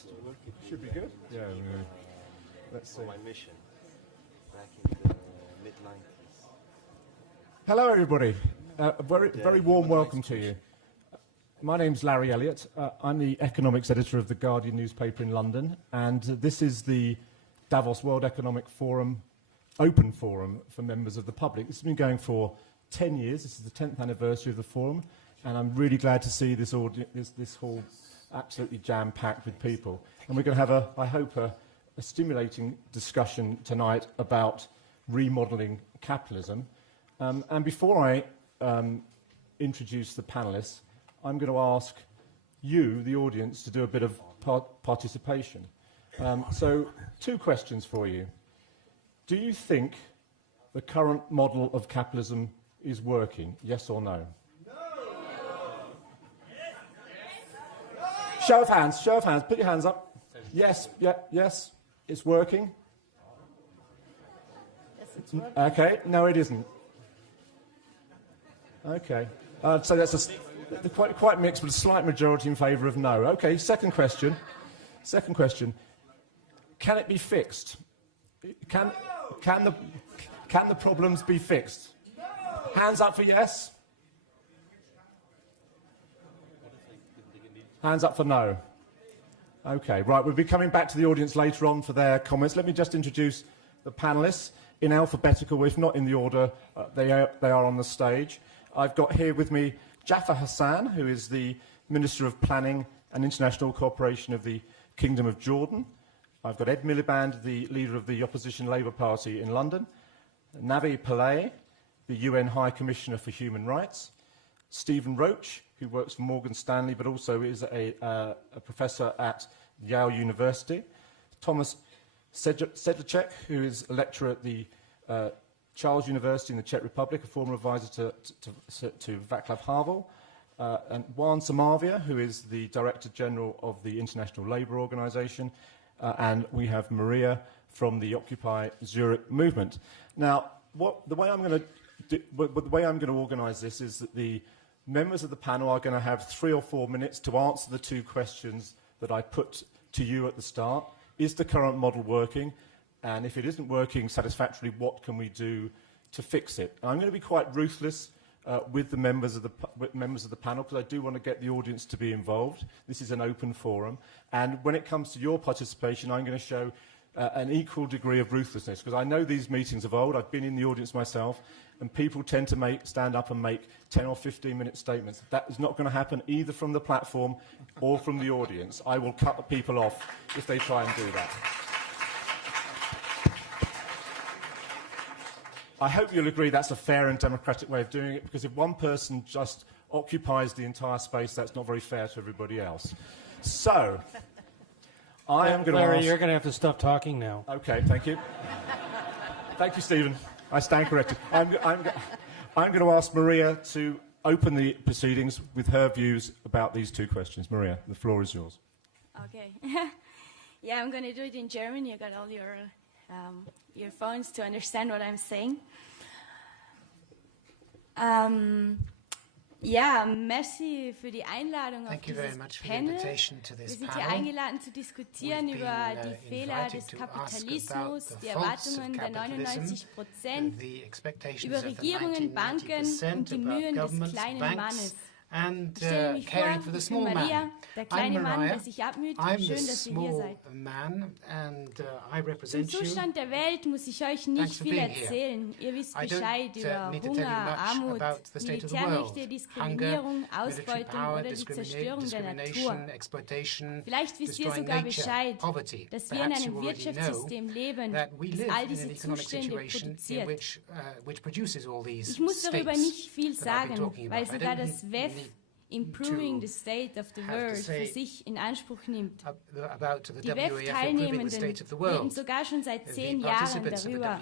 used to work it. Should be good. Yeah. Let's see. On my mission back in the mid-90s. Hello, everybody. Very warm welcome to you. My name's Larry Elliott. I'm the economics editor of the Guardian newspaper in London, and this is the Davos World Economic Forum open forum for members of the public. It's been going for 10 years. This is the 10th anniversary of the forum, and I'm really glad to see this hall absolutely jam-packed with people. And we're going to have, I hope, a stimulating discussion tonight about remodelling capitalism. And before I introduce the panellists, I'm going to ask you, the audience, to do a bit of participation. So, two questions for you. Do you think the current model of capitalism is working, yes or no? No! Show of hands, put your hands up. Yes, yeah, yes, it's working. Yes, it's working. Okay, no it isn't. Okay, so that's quite mixed, but a slight majority in favour of no. Okay, second question. Can it be fixed? Can the problems be fixed? No. Hands up for yes. Hands up for no. Okay, right, we'll be coming back to the audience later on for their comments. Let me just introduce the panellists in alphabetical, if not in the order they are on the stage. I've got here with me Jafar Hassan, who is the Minister of Planning and International Cooperation of the Kingdom of Jordan. I've got Ed Miliband, the leader of the opposition Labour Party in London. Navi Pillay, the UN High Commissioner for Human Rights. Stephen Roach, who works for Morgan Stanley but also is a professor at Yale University. Thomas Sedlacek, who is a lecturer at the Charles University in the Czech Republic, a former advisor to Václav Havel. And Juan Samavia, who is the Director General of the International Labour Organization. And we have Maria from the Occupy Zurich movement. Now, the way I'm going to organise this is that the members of the panel are going to have 3 or 4 minutes to answer the 2 questions that I put to you at the start. Is the current model working? And if it isn't working satisfactorily, what can we do to fix it? And I'm going to be quite ruthless with the members of the panel, because I do want to get the audience to be involved. This is an open forum, and when it comes to your participation, I'm going to show an equal degree of ruthlessness, because I know these meetings of old. I've been in the audience myself, and people tend to stand up and make 10 or 15-minute statements. That is not going to happen either from the platform or from the audience. I will cut the people off if they try and do that. I hope you'll agree that's a fair and democratic way of doing it, because if one person just occupies the entire space, that's not very fair to everybody else. So, I am going to Larry, you're going to have to stop talking now. Okay, thank you. Thank you, Stephen. I stand corrected. I'm going to ask Maria to open the proceedings with her views about these 2 questions. Maria, the floor is yours. Okay. Yeah, I'm going to do it in German. You got all your phones to understand what I'm saying. Ja, merci für die Einladung auf dieses Panel. Wir sind hier eingeladen zu diskutieren über die Fehler des Kapitalismus, die Erwartungen der 99%, über Regierungen, Banken und die Mühen des kleinen Mannes. And caring for the small man. I'm Maria. I'm the small man, and I represent you. Zum Zustand der Welt muss ich euch nicht viel erzählen. Ihr wisst Bescheid über Hunger, Armut, Militärmächte, Diskriminierung, Ausbeutung oder die Zerstörung der Natur. Vielleicht wisst ihr sogar Bescheid, dass wir in einem Wirtschaftssystem leben, das all diese Zustände produziert. Ich muss darüber nicht viel sagen, weil sogar das WEF Improving the State of the World für sich in Anspruch nimmt. Die WEF-Teilnehmenden reden sogar schon seit 10 Jahren darüber,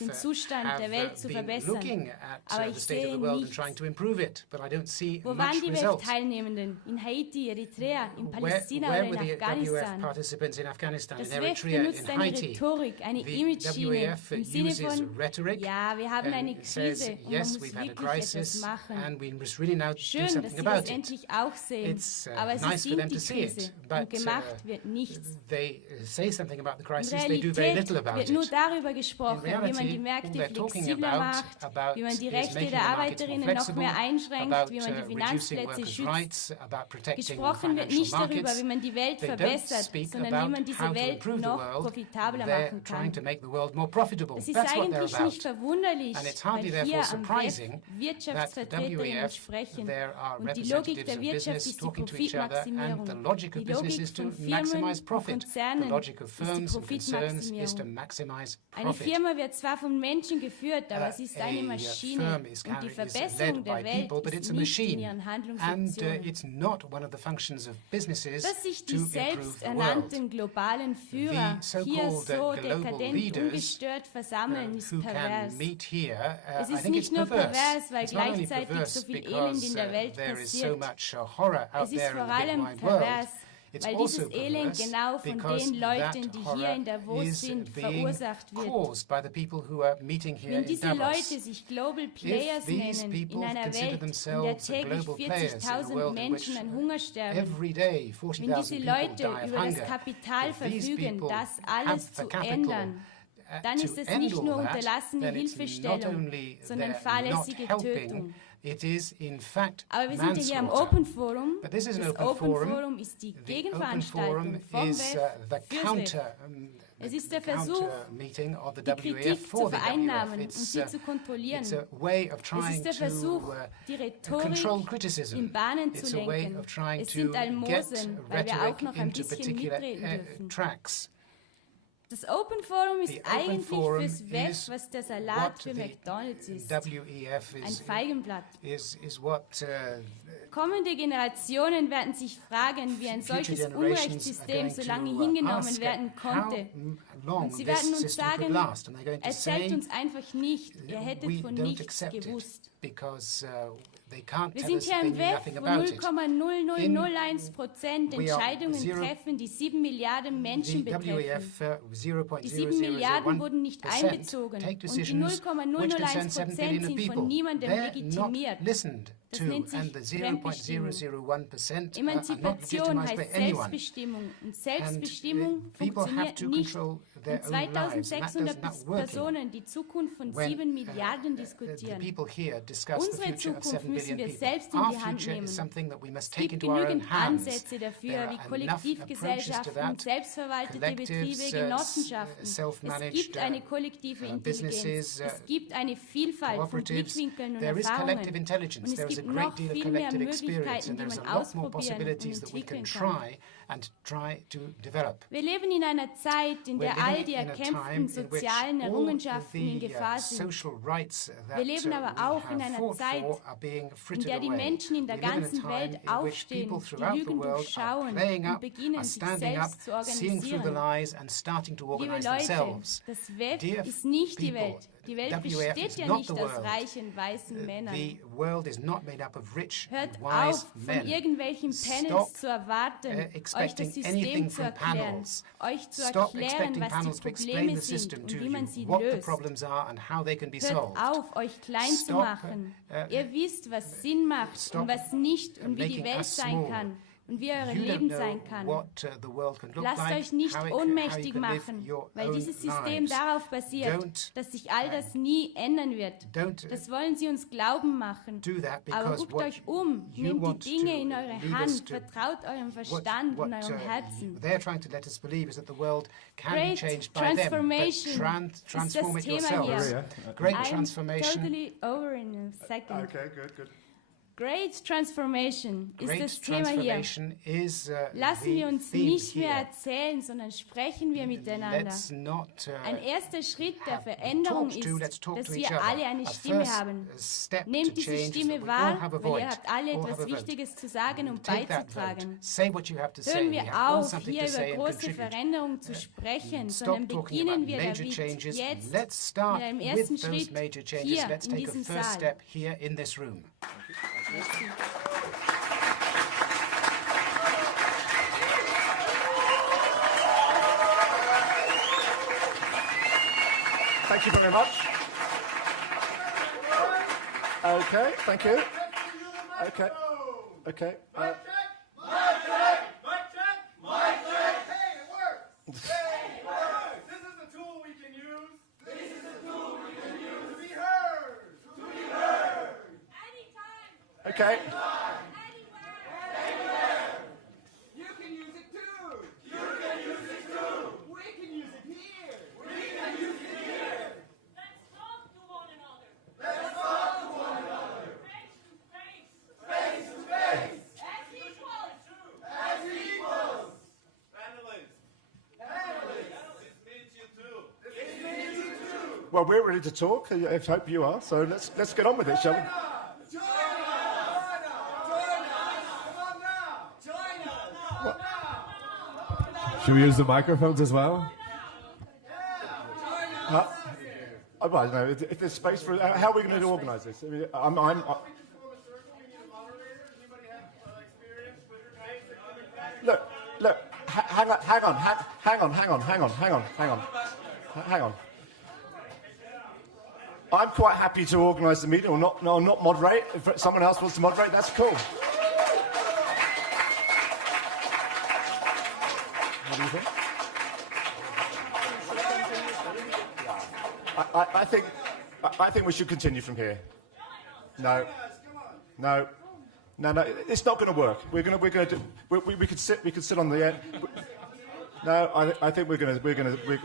den Zustand der Welt zu verbessern. Aber ich sehe nichts. Wo waren die WEF-Teilnehmenden? In Haiti, Eritrea, in Palästina oder in Afghanistan? Das WEF benutzt eine Rhetorik, eine Image-Schiene im Sinne von, ja, wir haben eine Krise und man muss wirklich etwas machen. Schön, dass Sie das letztendlich auch sehen. Aber sie sind die Krise und gemacht wird nichts. In Realität wird nur darüber gesprochen, wie man die Märkte flexibler macht, wie man die Rechte der Arbeiterinnen noch mehr einschränkt, wie man die Finanzplätze schützt. Gesprochen wird nicht darüber, wie man die Welt verbessert, sondern wie man diese Welt noch profitabler machen kann. Es ist eigentlich nicht verwunderlich, weil hier am WEF Wirtschaftsvertreterinnen sprechen und die Logik der Wirtschaft ist die Profitmaximierung. Die Logik von Firmen und Konzernen ist die Profitmaximierung. Eine Firma wird zwar von Menschen geführt, aber es ist eine Maschine und die Verbesserung der Welt ist nicht in ihren Handlungsoptionen. Dass sich die selbsternannten globalen Führer hier so dekadent ungestört versammeln, ist pervers. Es ist nicht nur pervers, weil gleichzeitig so viel Elend in der Welt passiert. Es ist vor allem pervers, weil dieses Elend genau von den Leuten, die hier in Davos sind, verursacht wird. Wenn diese Leute sich Global Players nennen, in einer Welt, in der täglich 40.000 Menschen an Hunger sterben, wenn diese Leute über das Kapital verfügen, das alles zu ändern, dann ist es nicht nur unterlassene Hilfestellung, sondern fahrlässige Tötung. Aber wir sind ja hier am Open Forum. Das Open Forum ist die Gegenveranstaltung vom WEF fürs WEF. Es ist der Versuch, die Kritik zu vereinnahmen und sie zu kontrollieren. Es ist der Versuch, die Rhetorik in Bahnen zu lenken. Es sind Almosen, weil wir auch noch ein bisschen mitreden dürfen. Das Open Forum ist eigentlich fürs WEF, was der Salat für McDonald's ist. Ein Feigenblatt. Kommende Generationen werden sich fragen, wie ein solches Unrechtssystem so lange hingenommen werden konnte. Und sie werden uns sagen, erzählt uns einfach nicht, ihr hättet von nichts gewusst. Wir sind hier im WEF, wo 0,0001% Entscheidungen treffen, die 7 Milliarden Menschen betreffen. Die 7 Milliarden wurden nicht einbezogen und die 0,001% sind von niemandem legitimiert. Das nennt sich Fremdbestimmung. Emanzipation heißt Selbstbestimmung und Selbstbestimmung funktioniert nicht, wenn 2600 Personen die Zukunft von 7 Milliarden diskutieren. Unsere Zukunft müssen wir selbst in die Hand nehmen. Es gibt genügend Ansätze dafür, wie Kollektivgesellschaften, selbstverwaltete Betriebe, Genossenschaften. Es gibt eine kollektive Intelligenz. Es gibt eine Vielfalt von Blickwinkeln und Erfahrungen. Und es gibt noch viel mehr Möglichkeiten, die man ausprobieren und entwickeln kann. Wir leben in einer Zeit, in der all die erkämpften sozialen Errungenschaften in Gefahr sind. Wir leben aber auch in einer Zeit, in der die Menschen in der ganzen Welt aufstehen, die Lügen durchschauen und beginnen, sich selbst zu organisieren. Liebe Leute, das WEF ist nicht die Welt. Die Welt besteht ja nicht aus reichen, weißen Männern. Hört auf, von irgendwelchen Panels zu erwarten, euch das System zu erklären, euch zu erklären, was die Probleme sind und wie man sie löst. Hört auf, euch klein zu machen. Ihr wisst, was Sinn macht und was nicht und wie die Welt sein kann. Und wie euer Leben sein kann. Lasst euch nicht ohnmächtig machen, weil dieses System darauf basiert, dass sich all das nie ändern wird. Das wollen sie uns glauben machen. Aber guckt euch um, nehmt die Dinge in eure Hand, vertraut eurem Verstand und eurem Herzen. Great Transformation ist das Thema hier. I'm totally over in a second. Okay, good. Great Transformation ist das Thema hier. Lassen wir uns nicht mehr erzählen, sondern sprechen wir miteinander. Ein erster Schritt der Veränderung ist, dass wir alle eine Stimme haben. Nehmt diese Stimme wahr, weil ihr habt alle etwas Wichtiges zu sagen und beizutragen. Hören wir auf, hier über große Veränderungen zu sprechen, sondern beginnen wir damit jetzt mit einem ersten Schritt hier in diesem Saal. Thank you very much. Okay, thank you. Okay. Okay. Mic check! Mic check! Mic check! Mic check! Hey, it works! Hey, it works! This is the tool we can use. This is the tool we can use to be heard. To be heard. Anytime. Okay. Anytime. Anywhere. You can use it too. You can use it too. We can use it here. We can use it here. Let's talk to one another. Let's talk to one another. Face to face. Face to face. As equals. As equals. Panelists, Panelists. this means you too. This means you too. Well, we're ready to talk. I hope you are. So let's get on with it, shall we? Join us! Join us! Come on now! Join us! Come on now! Should we use the microphones as well? Oh, well, no, if there's space for how are we going to organise this? I mean, look. Hang on. I'm quite happy to organise the meeting, or not moderate. If someone else wants to moderate, that's cool. What do you think? I think we should continue from here. No, it's not going to work. We could sit on the end. No, I think we're going to.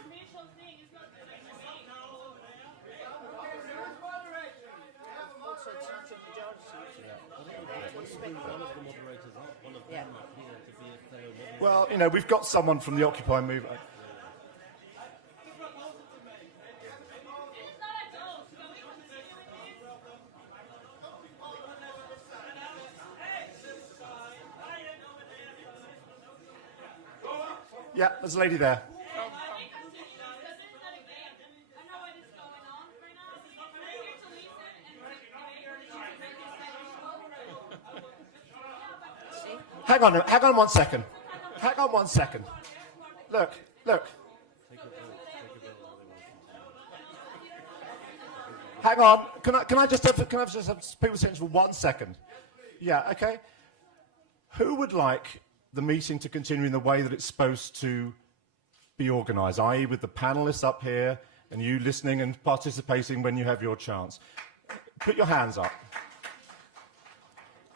Well, you know, we've got someone from the Occupy movement. Yeah, there's a lady there. Hang on 1 second. Hang on 1 second. Look. Hang on. Can I just have people's attention for 1 second? Yeah. Okay. Who would like the meeting to continue in the way that it's supposed to be organised, i.e. with the panellists up here and you listening and participating when you have your chance? Put your hands up.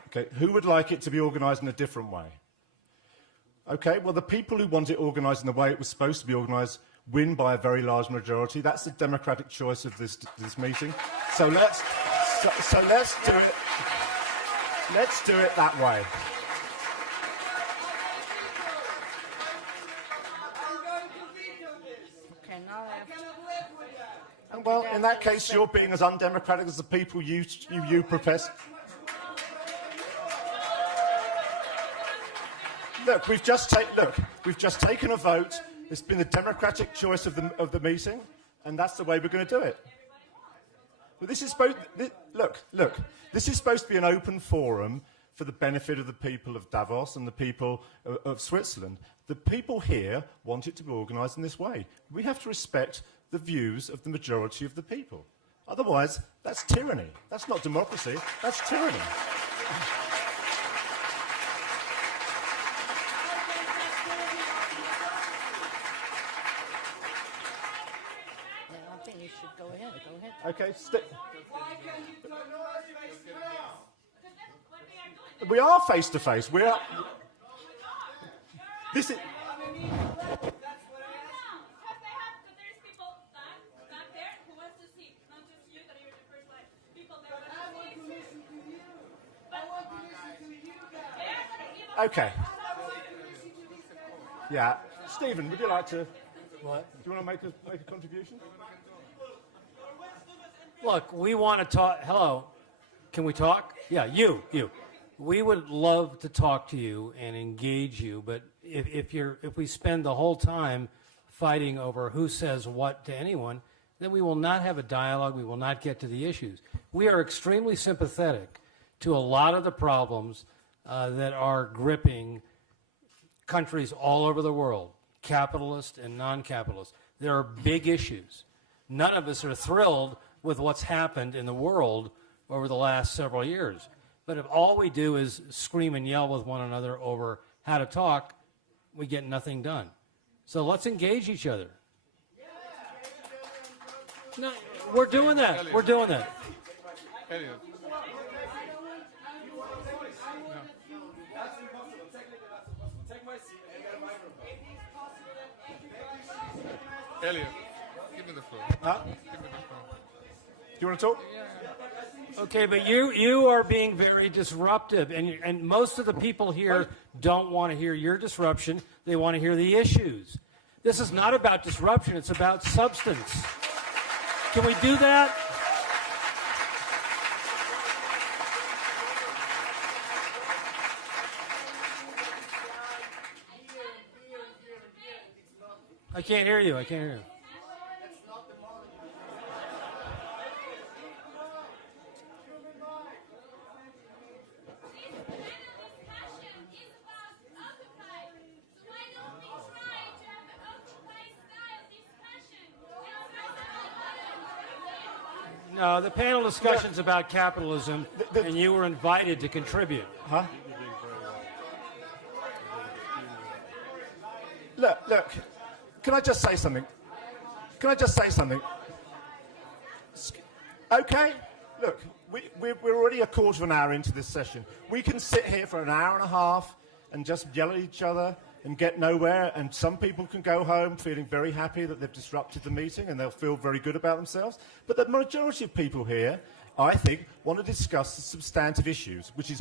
Okay, who would like it to be organised in a different way? Okay, well, the people who want it organised in the way it was supposed to be organised win by a very large majority. That's the democratic choice of this meeting. So let's do it. Let's do it that way. And well, in that case, you're being as undemocratic as the people you profess. Look, we've just taken a vote. It's been the democratic choice of the meeting, and that's the way we're going to do it. But this is supposed. This is supposed to be an open forum for the benefit of the people of Davos and the people of Switzerland. The people here want it to be organised in this way. We have to respect the views of the majority of the people. Otherwise, that's tyranny. That's not democracy. That's tyranny. Go ahead. Okay, we are face to face. We are. This is. Okay. Yeah, Stephen, would you like to? What? Do you want to make a contribution? Look, we want to talk. Hello, can we talk? Yeah, you. We would love to talk to you and engage you, but if we spend the whole time fighting over who says what to anyone, then we will not have a dialogue. We will not get to the issues. We are extremely sympathetic to a lot of the problems that are gripping countries all over the world, capitalist and non-capitalist. There are big issues. None of us are thrilled with what's happened in the world over the last several years. But if all we do is scream and yell with one another over how to talk, we get nothing done. So let's engage each other. No, we're doing that. Elliot. We're doing that. Elliot. Elliot, give me the floor. Huh? Give me the floor. Do you want to talk? Okay, but you are being very disruptive, and most of the people here don't want to hear your disruption. They want to hear the issues. This is not about disruption. It's about substance. Can we do that? I can't hear you. I can't hear you. No, the panel discussion's about capitalism, and you were invited to contribute. Huh? Look. Can I just say something? Okay. Look, we're already a quarter of an hour into this session. We can sit here for an hour and a half and just yell at each other and get nowhere, and some people can go home feeling very happy that they've disrupted the meeting and they'll feel very good about themselves. But the majority of people here, I think, want to discuss the substantive issues, which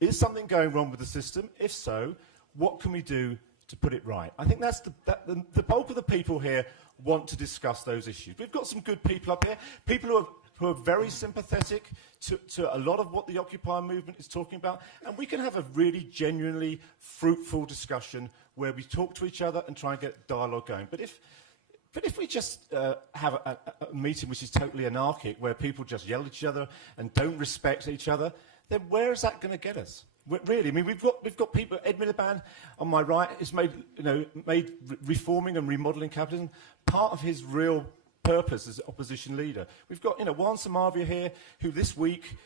is something going wrong with the system? If so, what can we do to put it right? I think that's the bulk of the people here want to discuss those issues. We've got some good people up here, people who are very sympathetic to a lot of what the Occupy movement is talking about, and we can have a really genuinely fruitful discussion where we talk to each other and try and get dialogue going. But if we just have a meeting which is totally anarchic, where people just yell at each other and don't respect each other, then where is that going to get us? Really, I mean, we've got people. Ed Miliband on my right has made reforming and remodeling capitalism part of his real purpose as opposition leader. We've got Juan Samavia here, who this week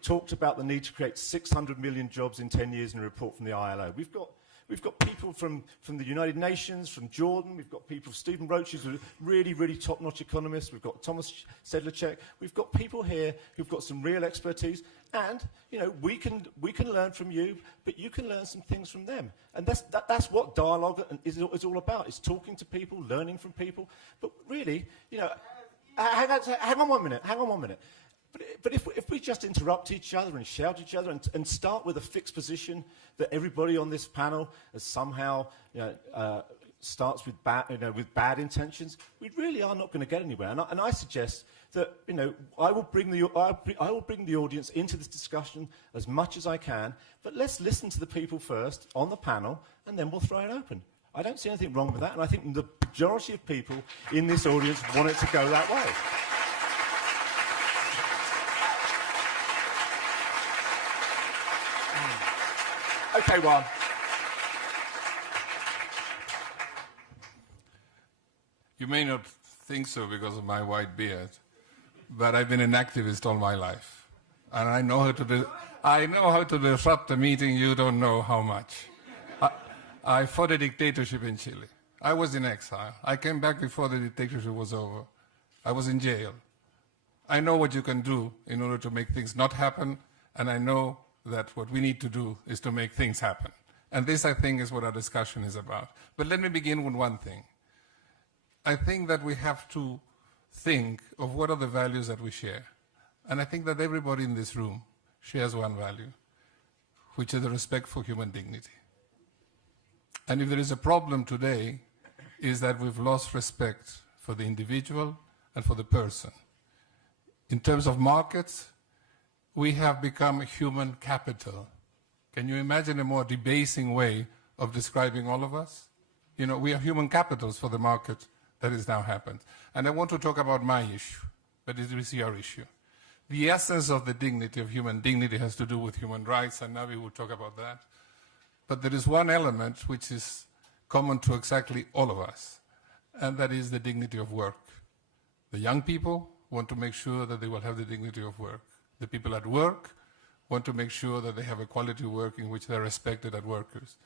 talked about the need to create 600 million jobs in 10 years in a report from the ILO. We've got people from the United Nations, from Jordan. We've got people, Stephen Roach, who's a really, really top-notch economist. We've got Thomas Sedlacek. We've got people here who've got some real expertise. And, we can learn from you, but you can learn some things from them. And that's what dialogue is all about. It's talking to people, learning from people. But really, hang on one minute. But if we just interrupt each other and shout at each other and start with a fixed position that everybody on this panel has somehow starts with bad intentions, we really are not going to get anywhere. And I suggest that I will bring the audience into this discussion as much as I can. But let's listen to the people first on the panel, and then we'll throw it open. I don't see anything wrong with that, and I think the majority of people in this audience want it to go that way. Okay, Juan. You may not think so because of my white beard, but I've been an activist all my life. And I know how to disrupt a meeting. You don't know how much. I fought a dictatorship in Chile. I was in exile. I came back before the dictatorship was over. I was in jail. I know what you can do in order to make things not happen, and I know that what we need to do is to make things happen. And this, I think, is what our discussion is about. But let me begin with one thing. I think that we have to think of what are the values that we share. And I think that everybody in this room shares one value, which is the respect for human dignity. And if there is a problem today, is that we've lost respect for the individual and for the person. In terms of markets, we have become human capital. Can you imagine a more debasing way of describing all of us? We are human capitals for the market that has now happened. And I want to talk about my issue, but it is your issue. The essence of the dignity of human dignity has to do with human rights, and now we will talk about that. But there is one element which is common to exactly all of us, and that is the dignity of work. The young people want to make sure that they will have the dignity of work. The people at work want to make sure that they have a quality work in which they're respected as workers.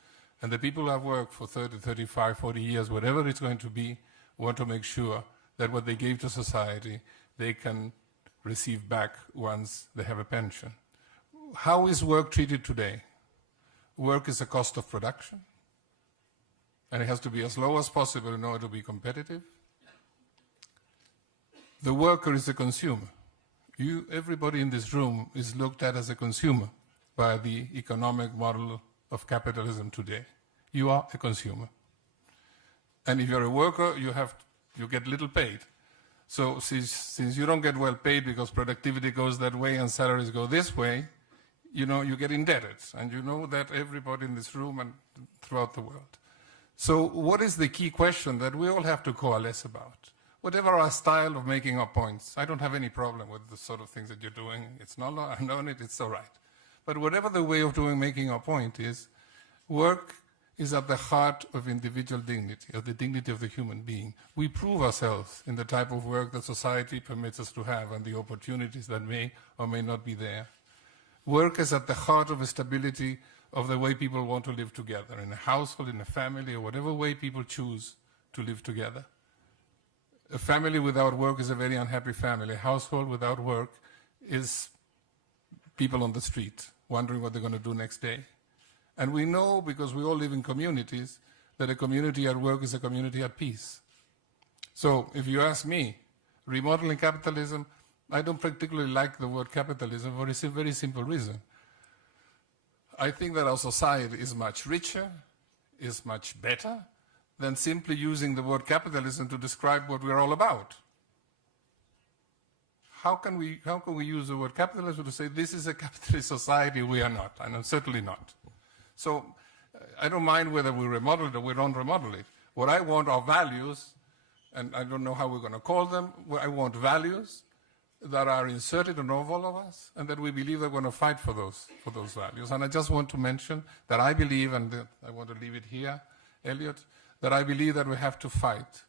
And the people who have worked for 30, 35, 40 years, whatever it's going to be, want to make sure that what they gave to society, they can receive back once they have a pension. How is work treated today? Work is a cost of production, and it has to be as low as possible in order to be competitive. The worker is a consumer. Everybody in this room is looked at as a consumer by the economic model of capitalism today. You are a consumer. And if you're a worker, you get little paid. So since you don't get well paid because productivity goes that way and salaries go this way, you get indebted. And you know that everybody in this room and throughout the world. So what is the key question that we all have to coalesce about? Whatever our style of making our points, I don't have any problem with the sort of things that you're doing. It's not, I know it, it's all right. But whatever the way of making our point is, work is at the heart of individual dignity, of the dignity of the human being. We prove ourselves in the type of work that society permits us to have and the opportunities that may or may not be there. Work is at the heart of the stability of the way people want to live together, in a household, in a family, or whatever way people choose to live together. A family without work is a very unhappy family. A household without work is people on the street wondering what they're going to do next day. And we know, because we all live in communities, that a community at work is a community at peace. So if you ask me, remodeling capitalism, I don't particularly like the word capitalism for a very simple reason. I think that our society is much richer, is much better, than simply using the word capitalism to describe what we're all about. How can we use the word capitalism to say this is a capitalist society? We are not, and I'm certainly not. So I don't mind whether we remodel it or we don't remodel it. What I want are values, and I don't know how we're going to call them. I want values that are inserted in all of us, and that we believe that we're going to fight for those values. And I just want to mention that I believe, and I want to leave it here, Elliot, that I believe that we have to fight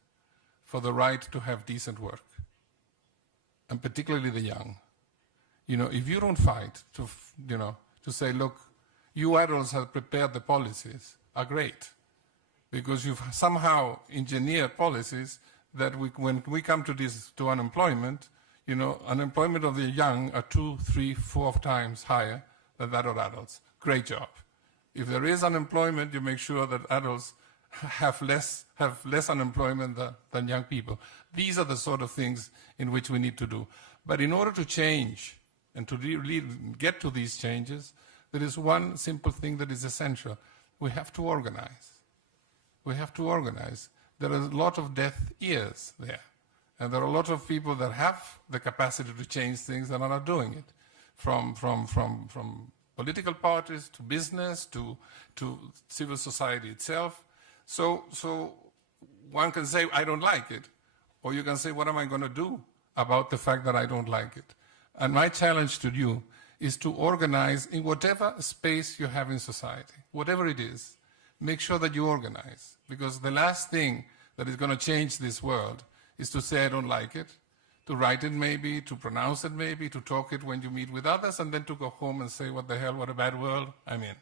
for the right to have decent work, and particularly the young. If you don't fight to say, look, you adults have prepared the policies, are great, because you've somehow engineered policies that when we come to unemployment, unemployment of the young are 2, 3, 4 times higher than that of adults. Great job. If there is unemployment, you make sure that adults have less unemployment than young people. These are the sort of things in which we need to do. But in order to change and to really get to these changes, there is one simple thing that is essential. We have to organize. We have to organize. There are a lot of deaf ears there. And there are a lot of people that have the capacity to change things that are not doing it. From political parties to business to civil society itself. So one can say, I don't like it. Or you can say, what am I going to do about the fact that I don't like it? And my challenge to you is to organize in whatever space you have in society, whatever it is, make sure that you organize. Because the last thing that is going to change this world is to say, I don't like it, to write it maybe, to pronounce it maybe, to talk it when you meet with others, and then to go home and say, what the hell, what a bad world I'm in.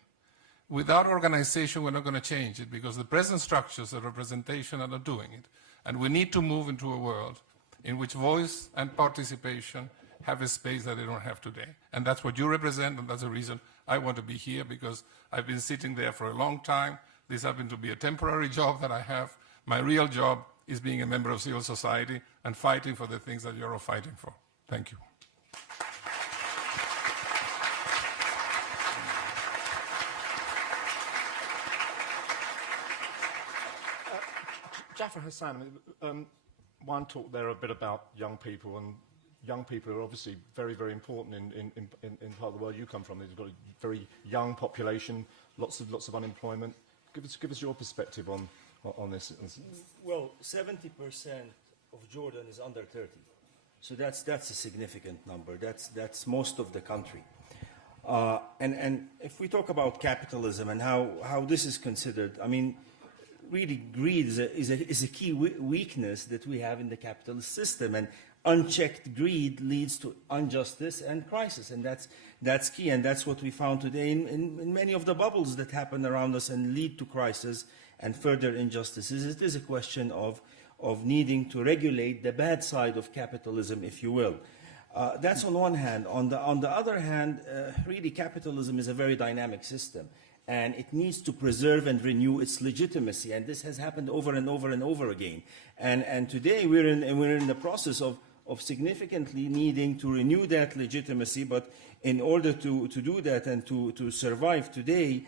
Without organization, we're not going to change it, because the present structures of representation are not doing it. And we need to move into a world in which voice and participation have a space that they don't have today. And that's what you represent, and that's the reason I want to be here, because I've been sitting there for a long time. This happened to be a temporary job that I have. My real job is being a member of civil society and fighting for the things that you're all fighting for. Thank you. Jafar Hassan, one talked there a bit about young people, and young people are obviously very, very important in part of the world you come from. They've got a very young population, lots of unemployment. Give us your perspective on this. Well, 70% of Jordan is under 30, so that's a significant number. That's most of the country. And if we talk about capitalism and how this is considered, I mean, really greed is a key weakness that we have in the capitalist system. And unchecked greed leads to injustice and crisis, and that's key, and that's what we found today in many of the bubbles that happen around us and lead to crisis and further injustices. It is a question of needing to regulate the bad side of capitalism, if you will. That's on one hand. On the other hand, really capitalism is a very dynamic system, and it needs to preserve and renew its legitimacy, and this has happened over and over and over again. And today we're in the process of significantly needing to renew that legitimacy, but in order to do that and to survive today,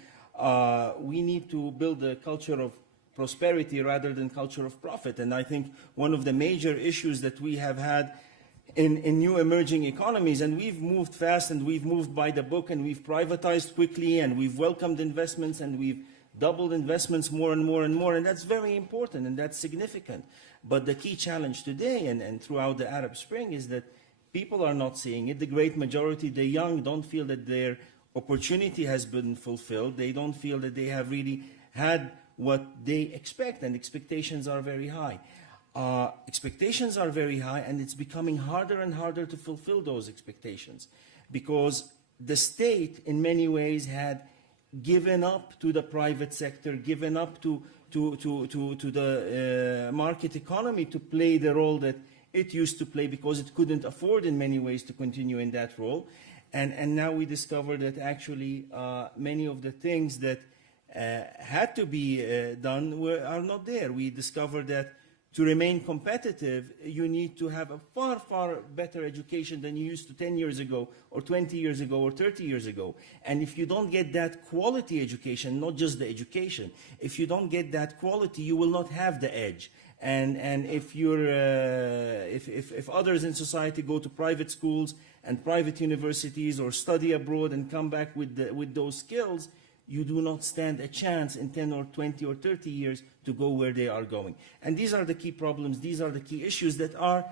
we need to build a culture of prosperity rather than culture of profit. And I think one of the major issues that we have had in new emerging economies, and we've moved fast and we've moved by the book and we've privatized quickly and we've welcomed investments and we've doubled investments more and more and more, and that's very important and that's significant. But the key challenge today and throughout the Arab Spring is that people are not seeing it. The great majority, the young, don't feel that their opportunity has been fulfilled. They don't feel that they have really had what they expect, and expectations are very high. Expectations are very high, and it's becoming harder and harder to fulfill those expectations because the state in many ways had given up to the private sector, given up to the market economy to play the role that it used to play because it couldn't afford in many ways to continue in that role. And now we discover that actually many of the things that had to be done are not there. We discovered that to remain competitive, you need to have a far, far better education than you used to 10 years ago, or 20 years ago, or 30 years ago. And if you don't get that quality education, not just the education, if you don't get that quality, you will not have the edge. And if you're, if others in society go to private schools and private universities or study abroad and come back with those skills, you do not stand a chance in 10 or 20 or 30 years to go where they are going. And these are the key problems, these are the key issues that are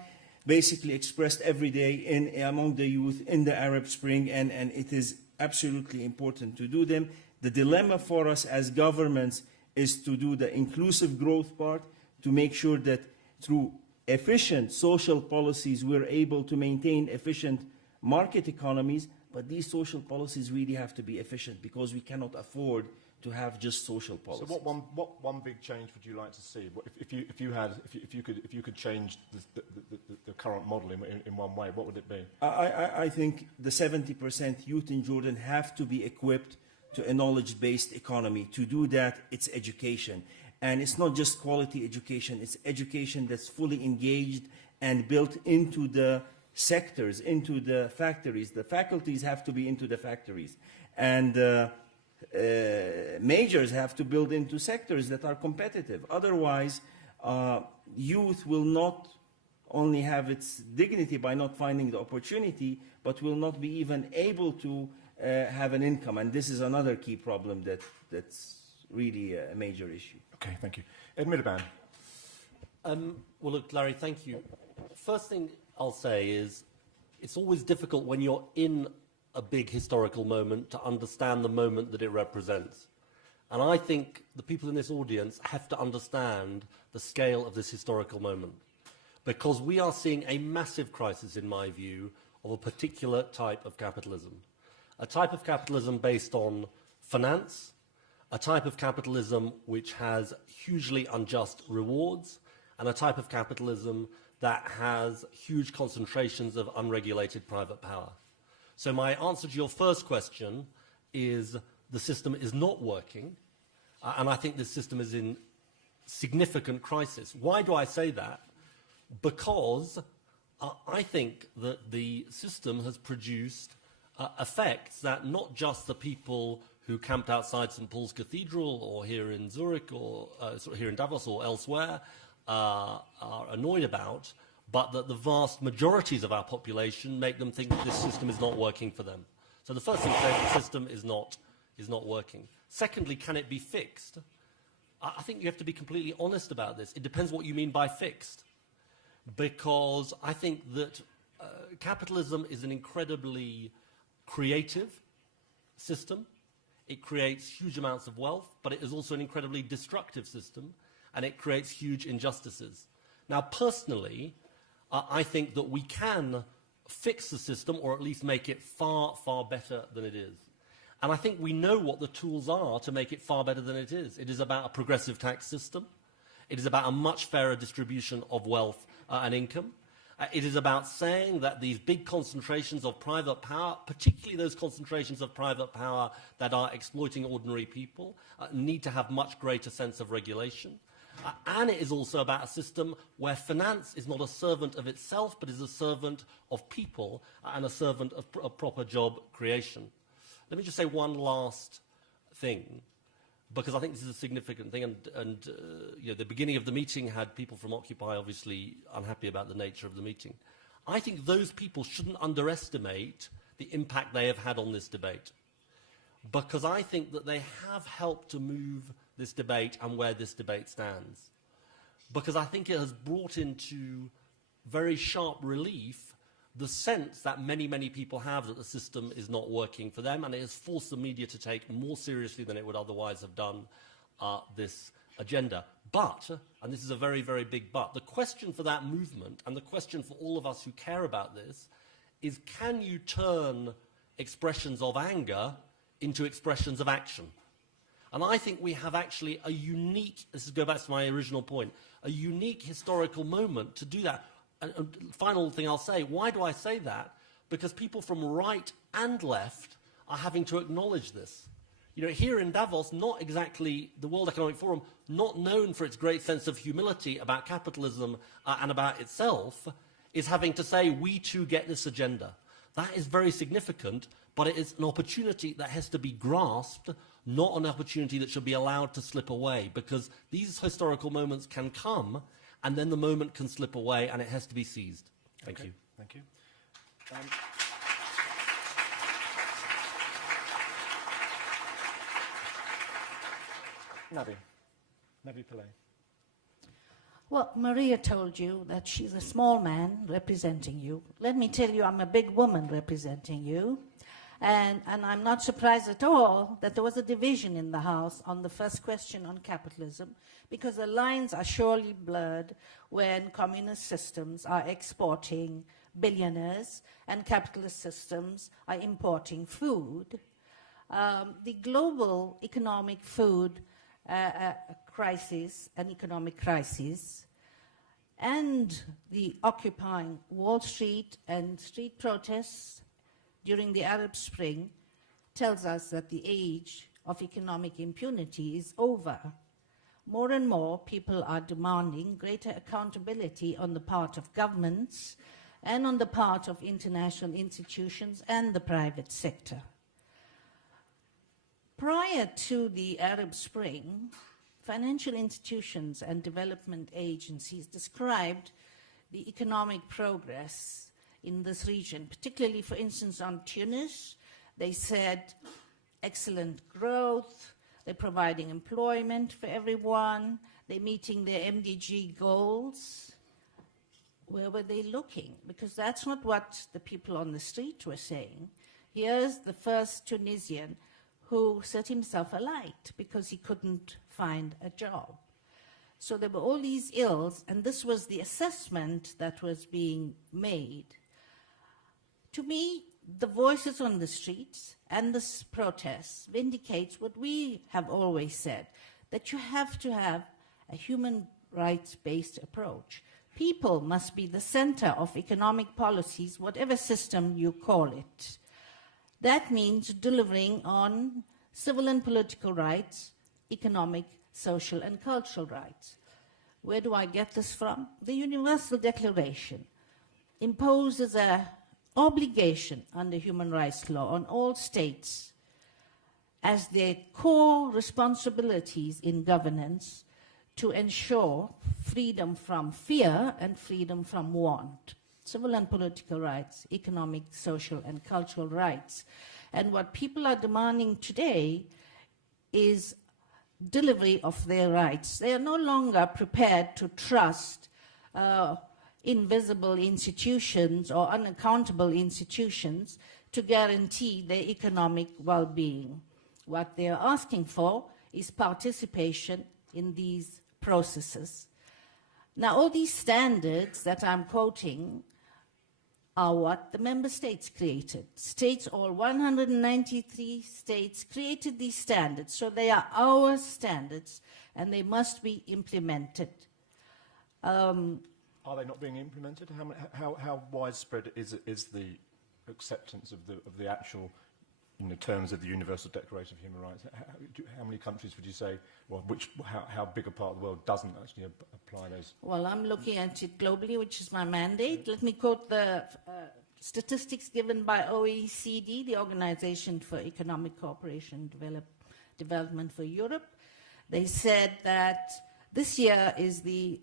basically expressed every day among the youth in the Arab Spring, and it is absolutely important to do them. The dilemma for us as governments is to do the inclusive growth part, to make sure that through efficient social policies we're able to maintain efficient market economies. But these social policies really have to be efficient because we cannot afford to have just social policies. So what one big change would you like to see? If you could change the current model in one way, what would it be? I think the 70% youth in Jordan have to be equipped to a knowledge-based economy. To do that, it's education. And it's not just quality education, it's education that's fully engaged and built into the sectors, into the factories. The faculties have to be into the factories. And majors have to build into sectors that are competitive. Otherwise, youth will not only have its dignity by not finding the opportunity, but will not be even able to have an income. And this is another key problem that's really a major issue. Okay, thank you. Ed Miliband. Well, look, Larry, thank you. First thing I'll say is it's always difficult when you're in a big historical moment to understand the moment that it represents. And I think the people in this audience have to understand the scale of this historical moment, because we are seeing a massive crisis, in my view, of a particular type of capitalism. A type of capitalism based on finance, a type of capitalism which has hugely unjust rewards, and a type of capitalism that has huge concentrations of unregulated private power. So my answer to your first question is the system is not working, and I think this system is in significant crisis. Why do I say that? Because I think that the system has produced effects that not just the people who camped outside St. Paul's Cathedral or here in Zurich or here in Davos or elsewhere are annoyed about, but that the vast majorities of our population make them think that this system is not working for them. So the first thing is the system is not working. Secondly, can it be fixed? I think you have to be completely honest about this. It depends what you mean by fixed. Because I think that capitalism is an incredibly creative system. It creates huge amounts of wealth, but it is also an incredibly destructive system, and it creates huge injustices. Now, personally, I think that we can fix the system, or at least make it far, far better than it is. And I think we know what the tools are to make it far better than it is. It is about a progressive tax system. It is about a much fairer distribution of wealth and income. It is about saying that these big concentrations of private power, particularly those concentrations of private power that are exploiting ordinary people, need to have much greater sense of regulation. And it is also about a system where finance is not a servant of itself, but is a servant of people and a servant of proper job creation. Let me just say one last thing, because I think this is a significant thing. And you know, the beginning of the meeting had people from Occupy obviously unhappy about the nature of the meeting. I think those people shouldn't underestimate the impact they have had on this debate, because I think that they have helped to move this debate and where this debate stands. Because I think it has brought into very sharp relief the sense that many, many people have that the system is not working for them, and it has forced the media to take more seriously than it would otherwise have done this agenda. But, and this is a very, very big but, the question for that movement, and the question for all of us who care about this, is can you turn expressions of anger into expressions of action? And I think we have actually a unique, this is go back to my original point, a unique historical moment to do that. And final thing I'll say, why do I say that? Because people from right and left are having to acknowledge this. You know, here in Davos, not exactly the World Economic Forum, not known for its great sense of humility about capitalism and about itself, is having to say, we too get this agenda. That is very significant, but it is an opportunity that has to be grasped, not an opportunity that should be allowed to slip away, because these historical moments can come, and then the moment can slip away, and it has to be seized. Thank you. Thank you. Navi Pillay. Well, Maria told you that she's a small man representing you. Let me tell you, I'm a big woman representing you. And I'm not surprised at all that there was a division in the House on the first question on capitalism, because the lines are surely blurred when communist systems are exporting billionaires and capitalist systems are importing food. The global economic food crisis and economic crisis, and the occupying Wall Street and street protests during the Arab Spring tells us that the age of economic impunity is over. More and more people are demanding greater accountability on the part of governments and on the part of international institutions and the private sector. Prior to the Arab Spring, financial institutions and development agencies described the economic progress in this region, particularly, for instance, on Tunis. They said excellent growth, they're providing employment for everyone, they're meeting their MDG goals. Where were they looking? Because that's not what the people on the street were saying. Here's the first Tunisian who set himself alight because he couldn't find a job. So there were all these ills, and this was the assessment that was being made. To me, the voices on the streets and the protests vindicates what we have always said, that you have to have a human rights-based approach. People must be the center of economic policies, whatever system you call it. That means delivering on civil and political rights, economic, social, and cultural rights. Where do I get this from? The Universal Declaration imposes an obligation under human rights law on all states as their core responsibilities in governance to ensure freedom from fear and freedom from want. Civil and political rights, economic, social, and cultural rights. And what people are demanding today is delivery of their rights. They are no longer prepared to trust invisible institutions or unaccountable institutions to guarantee their economic well-being. What they are asking for is participation in these processes. Now, all these standards that I'm quoting are what the member states created. States, all 193 states created these standards, so they are our standards, and they must be implemented. Are they not being implemented? How widespread is the acceptance of the actual, in the terms of the Universal Declaration of Human Rights? How many countries would you say, well, how big a part of the world doesn't actually apply those? Well, I'm looking at it globally, which is my mandate. Let me quote the statistics given by OECD, the Organization for Economic Cooperation and Development for Europe. They said that this year is the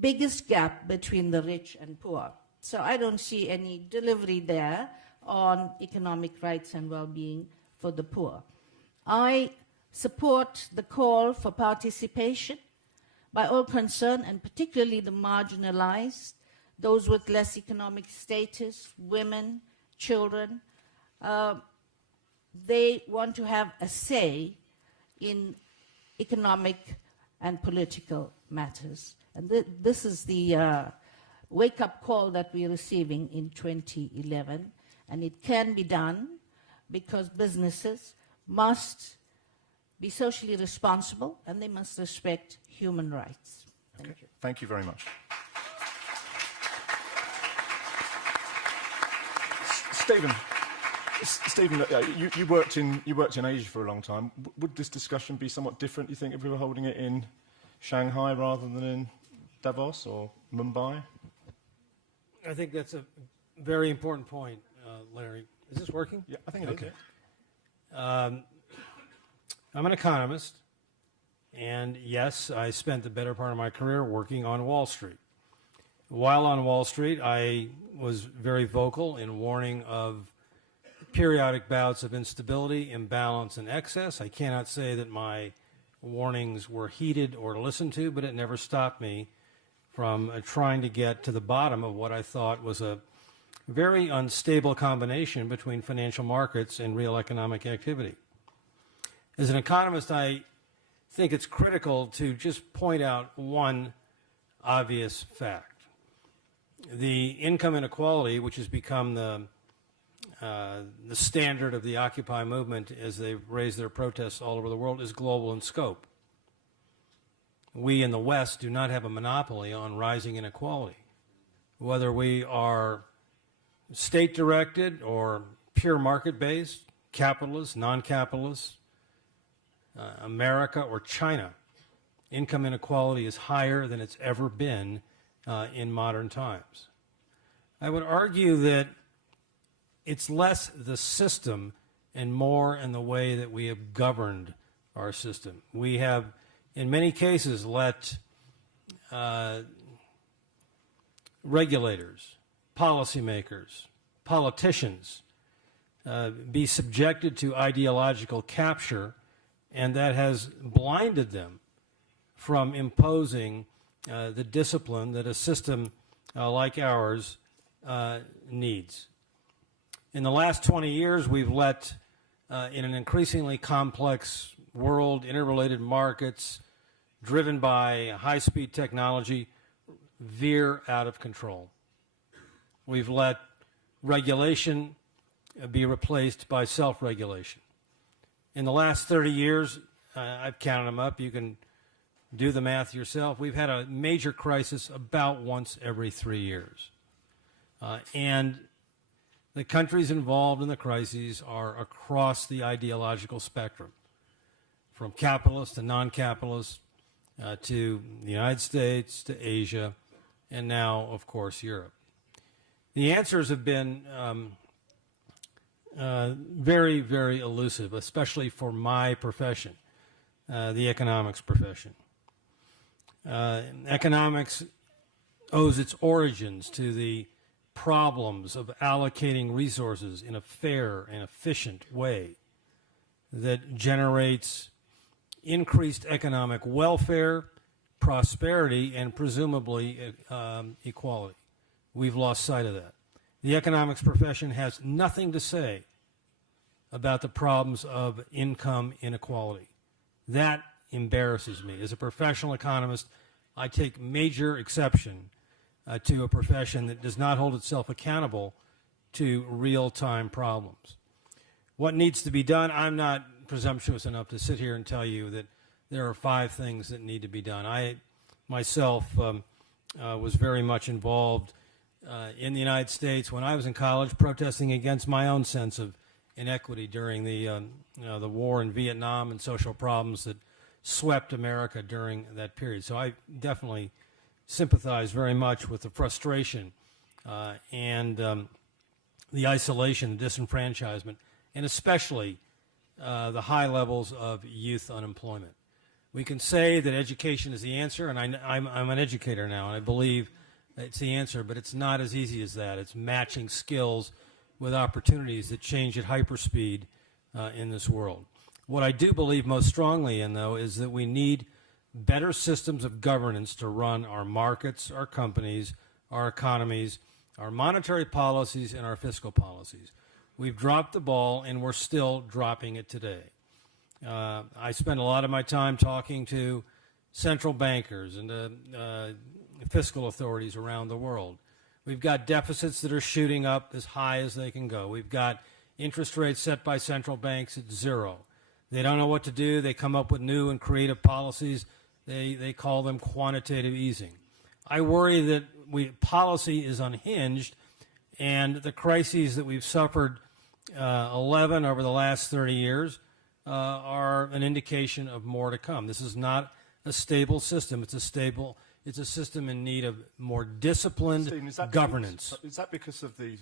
biggest gap between the rich and poor. So I don't see any delivery there on economic rights and well-being for the poor. I support the call for participation by all concerned, and particularly the marginalized, those with less economic status, women, children. They want to have a say in economic and political matters. And this is the wake-up call that we're receiving in 2011. And it can be done because businesses must be socially responsible and they must respect human rights. Thank you. Thank you very much. Stephen, you worked in Asia for a long time. Would this discussion be somewhat different, you think, if we were holding it in Shanghai rather than in Davos or Mumbai? I think that's a very important point, Larry. Is this working? Yeah, I think it is. Okay. I'm an economist, and yes, I spent the better part of my career working on Wall Street. While on Wall Street, I was very vocal in warning of periodic bouts of instability, imbalance, and excess. I cannot say that my warnings were heeded or listened to, but it never stopped me from trying to get to the bottom of what I thought was a very unstable combination between financial markets and real economic activity. As an economist, I think it's critical to just point out one obvious fact. The income inequality, which has become the standard of the Occupy movement as they've raised their protests all over the world, is global in scope. We in the West do not have a monopoly on rising inequality. Whether we are state-directed or pure market-based, capitalist, non-capitalist, America or China, income inequality is higher than it's ever been in modern times. I would argue that it's less the system and more in the way that we have governed our system. We have, in many cases, let regulators, policymakers, politicians be subjected to ideological capture, and that has blinded them from imposing the discipline that a system like ours needs. In the last 20 years, we've let, in an increasingly complex world, interrelated markets, driven by high-speed technology, veer out of control. We've let regulation be replaced by self-regulation. In the last 30 years, I've counted them up, you can do the math yourself, we've had a major crisis about once every 3 years. And the countries involved in the crises are across the ideological spectrum, from capitalist to non-capitalist, to the United States, to Asia, and now, of course, Europe. The answers have been very, very elusive, especially for my profession, the economics profession. Economics owes its origins to the problems of allocating resources in a fair and efficient way that generates increased economic welfare, prosperity, and presumably equality. We've lost sight of that. The economics profession has nothing to say about the problems of income inequality. That embarrasses me. As a professional economist, I take major exception to a profession that does not hold itself accountable to real-time problems. What needs to be done, I'm not presumptuous enough to sit here and tell you that there are 5 things that need to be done. I myself was very much involved in the United States when I was in college, protesting against my own sense of inequity during the war in Vietnam and social problems that swept America during that period. So I definitely sympathize very much with the frustration and the isolation, the disenfranchisement, and especially the high levels of youth unemployment. We can say that education is the answer, and I'm an educator now, and I believe it's the answer, but it's not as easy as that. It's matching skills with opportunities that change at hyperspeed in this world. What I do believe most strongly in, though, is that we need better systems of governance to run our markets, our companies, our economies, our monetary policies, and our fiscal policies. We've dropped the ball, and we're still dropping it today. I spend a lot of my time talking to central bankers and fiscal authorities around the world. We've got deficits that are shooting up as high as they can go. We've got interest rates set by central banks at 0. They don't know what to do. They come up with new and creative policies. They call them quantitative easing. I worry that policy is unhinged, and the crises that we've suffered, 11 over the last 30 years, are an indication of more to come. This is not a stable system. It's a system in need of more disciplined governance. Is that because of the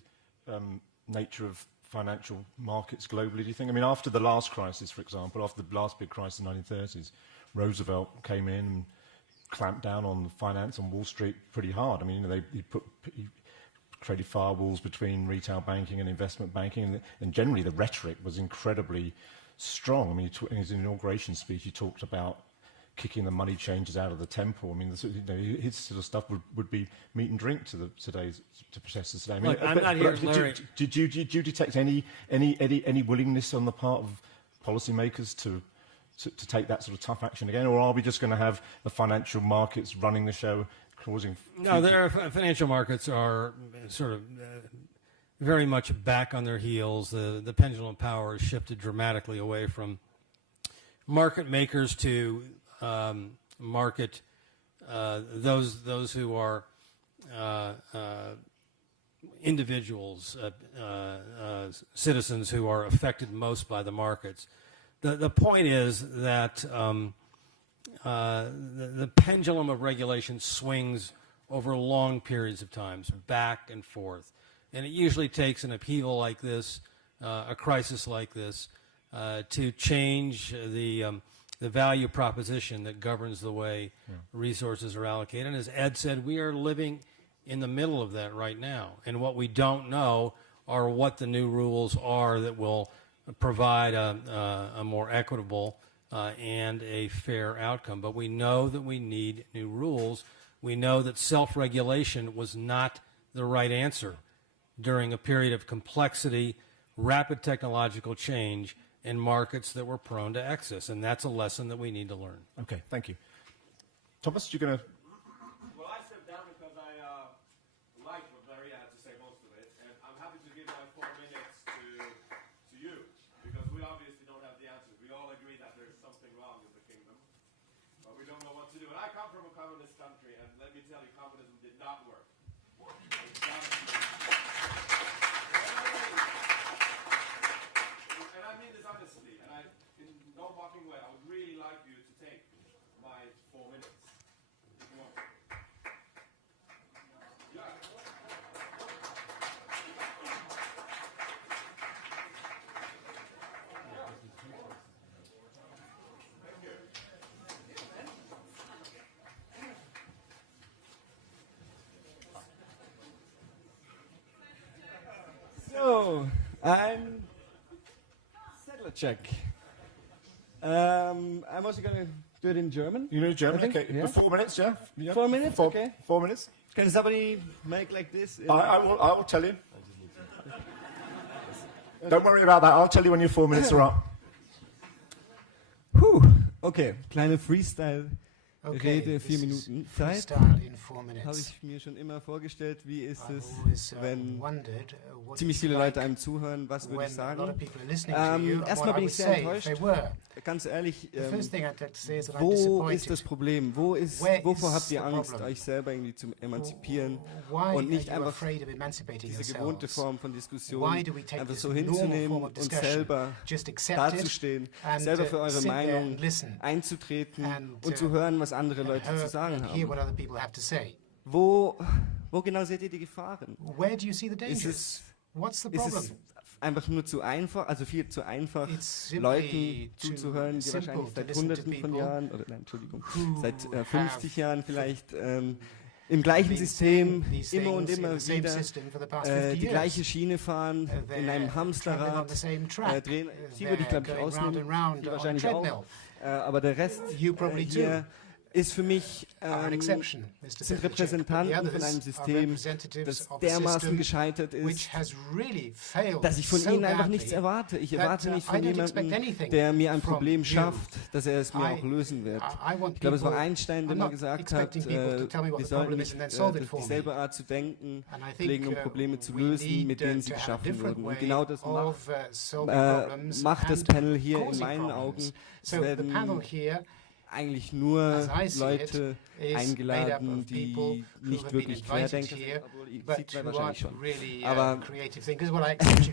nature of financial markets globally, do you think? I mean, after the last crisis, for example, after the last big crisis in the 1930s, Roosevelt came in and clamped down on finance on Wall Street pretty hard. I mean, he created firewalls between retail banking and investment banking, and generally the rhetoric was incredibly strong. I mean, in his inauguration speech, he talked about kicking the money changers out of the temple. I mean, his sort of stuff would be meat and drink to protesters today. I mean, look, I'm not here, Larry. Did you detect any willingness on the part of policymakers to take that sort of tough action again, or are we just going to have the financial markets running the show, causing? No, their financial markets are sort of very much back on their heels. The pendulum of power has shifted dramatically away from market makers to market those who are individuals, citizens who are affected most by the markets. The point is that the pendulum of regulation swings over long periods of time, back and forth. And it usually takes an upheaval like this, a crisis like this, to change the value proposition that governs the way resources are allocated. And as Ed said, we are living in the middle of that right now. And what we don't know are what the new rules are that will provide a more equitable and a fair outcome. But we know that we need new rules. We know that self-regulation was not the right answer during a period of complexity, rapid technological change, and markets that were prone to excess. And that's a lesson that we need to learn. Okay, thank you. Thomas, you're going to... Well, I stepped down because I liked what Larry had to say, most of it, and I'm happy to give my 4 minutes to you, because we obviously don't have the answers. We all agree that there's something wrong in the kingdom, but we don't know what to do. And I come from a communist country, and let me tell you, communism did not work. And I mean this honestly, and in no mocking way, I would really like you to take my 4 minutes. If you want. Yeah. So, I'm Sedlacek. I'm also going to do it in German. You know German? Okay, yeah. 4 minutes, yeah? 4 minutes, okay. 4 minutes. Can somebody make like this? I will tell you. Don't worry about that. I'll tell you when your 4 minutes are up. Puh, okay, kleine Freestyle Rede 4 Minuten Zeit, habe ich mir schon immer vorgestellt, wie ist es, wenn ziemlich viele Leute einem zuhören, was würde ich sagen? Erstmal bin ich sehr enttäuscht, ganz ehrlich, wo ist das Problem? Wovor habt ihr Angst, euch selber irgendwie zu emanzipieren und nicht einfach diese gewohnte Form von Diskussion einfach so hinzunehmen und selber dazustehen, selber für eure Meinung einzutreten und zu hören, was andere Leute zu sagen haben. Wo genau seht ihr die Gefahren? Ist es einfach nur zu einfach, also viel zu einfach, Leuten zuzuhören, die wahrscheinlich seit Hunderten von Jahren, oder nein, Entschuldigung, seit 50 Jahren vielleicht im gleichen System immer und immer wieder die gleiche Schiene fahren, in einem Hamsterrad drehen. Sie würde ich, glaube ich, ausnehmen, Sie wahrscheinlich auch. Aber der Rest hier ist für mich sind Repräsentanten von einem System, das dermaßen gescheitert ist, dass ich von ihnen einfach nichts erwarte. Ich erwarte nicht von jemandem, der mir ein Problem schafft, dass er es mir auch lösen wird. Ich glaube, es war Einstein, der mal gesagt hat, wir sollten nicht dieselbe Art zu denken pflegen, um Probleme zu lösen, mit denen sie geschaffen wurden. Und genau das macht das Panel hier in meinen Augen. Es werden eigentlich nur Leute eingeladen, die nicht wirklich Querdenker sind, obwohl Sie zwei wahrscheinlich schon. Aber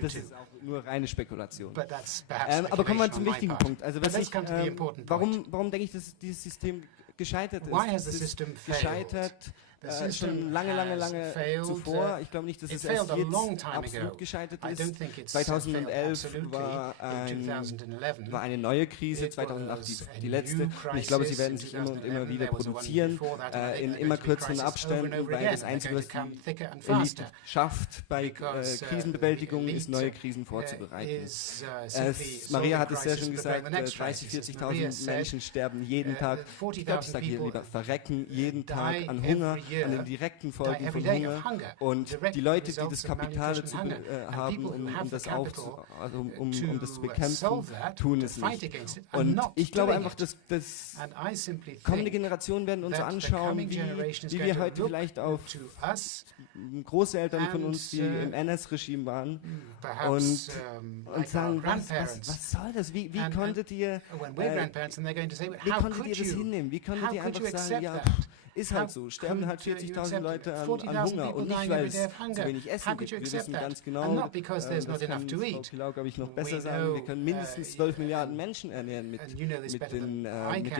das ist auch nur reine Spekulation. Aber kommen wir zum wichtigen Punkt. Also warum denke ich, dass dieses System gescheitert ist? Es ist gescheitert schon lange zuvor. Ich glaube nicht, dass es erst jetzt absolut gescheitert ist. 2011 war eine neue Krise, 2008 die letzte. Und ich glaube, sie werden sich immer und immer wieder produzieren, in immer kürzeren Abständen, weil das Einzige, was die Elite schafft bei Krisenbewältigung, ist, neue Krisen vorzubereiten. Maria hat es sehr schön gesagt, 30.000, 40.000 Menschen sterben jeden Tag. Ich glaube, ich sage hier lieber verrecken jeden Tag an Hunger, an den direkten Folgen von Hunger. Und die Leute, die das Kapital dazu haben, um das zu bekämpfen, tun es nicht. Und ich glaube einfach, dass kommende Generationen werden uns anschauen, wie wir heute vielleicht auf Großeltern von uns, die im NS-Regime waren, und sagen, was soll das? Wie konntet ihr das hinnehmen? Wie konntet ihr einfach sagen, ja, ist halt so, sterben halt 40.000 Leute an Hunger und nicht, weil es zu wenig Essen gibt. Wir wissen ganz genau, das kann Frau Pilau, glaube ich, noch besser sagen, wir können mindestens 12 Milliarden Menschen ernähren mit dem,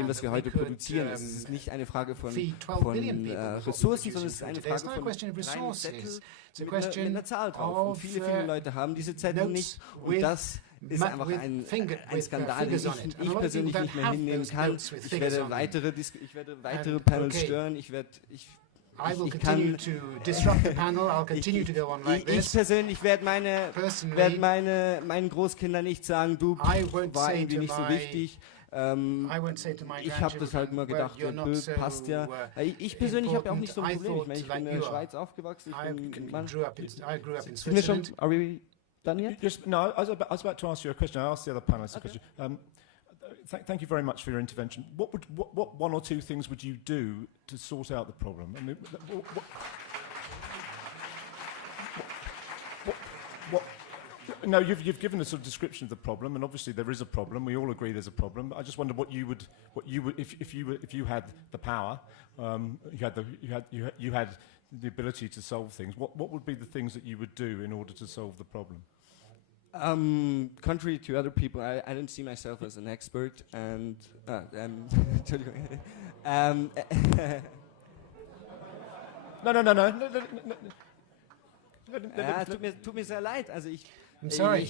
was wir heute produzieren. Also es ist nicht eine Frage von Ressourcen, sondern es ist eine Frage von reinen Zettel mit einer Zahl drauf. Und viele Leute haben diese Zettel nicht und das ist einfach ein Skandal, den ich persönlich nicht mehr hinnehmen kann. Ich werde weitere Panels stören. Ich persönlich werde meinen Großkindern nicht sagen, du war irgendwie nicht so wichtig. Ich habe das halt mal gedacht, passt ja. Ich persönlich habe ja auch nicht so ein Problem. Ich meine, ich bin in der Schweiz aufgewachsen. Sind wir schon? Are we done yet? No, I was about to ask you a question. I asked the other panelists a question. Thank you very much for your intervention. What one or two things would you do to sort out the problem? I mean, no, you've given a sort of description of the problem, and obviously there is a problem. We all agree there's a problem. I just wonder what you would if you had the power, you had the ability to solve things. What would be the things that you would do in order to solve the problem? Contrary to other people, I don't see myself as an expert, and No. Tut mir sehr leid. Also ich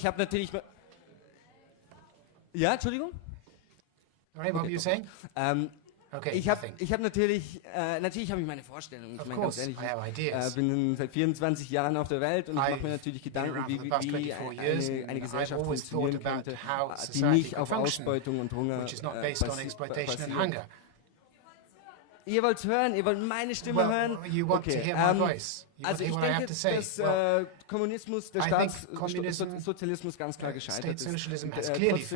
habe natürlich. Ja, Entschuldigung. Right, what were you saying? Okay, ich habe natürlich habe ich meine Vorstellungen. Ich meine, ganz ehrlich, ich bin seit 24 Jahren auf der Welt und ich mache mir natürlich Gedanken, wie eine Gesellschaft funktionieren könnte, die nicht auf Ausbeutung und Hunger basiert. Ihr wollt hören, ihr wollt meine Stimme hören? You want to hear my voice. Also ich denke, dass Kommunismus, der Staatssozialismus ganz klar gescheitert ist. Trotzdem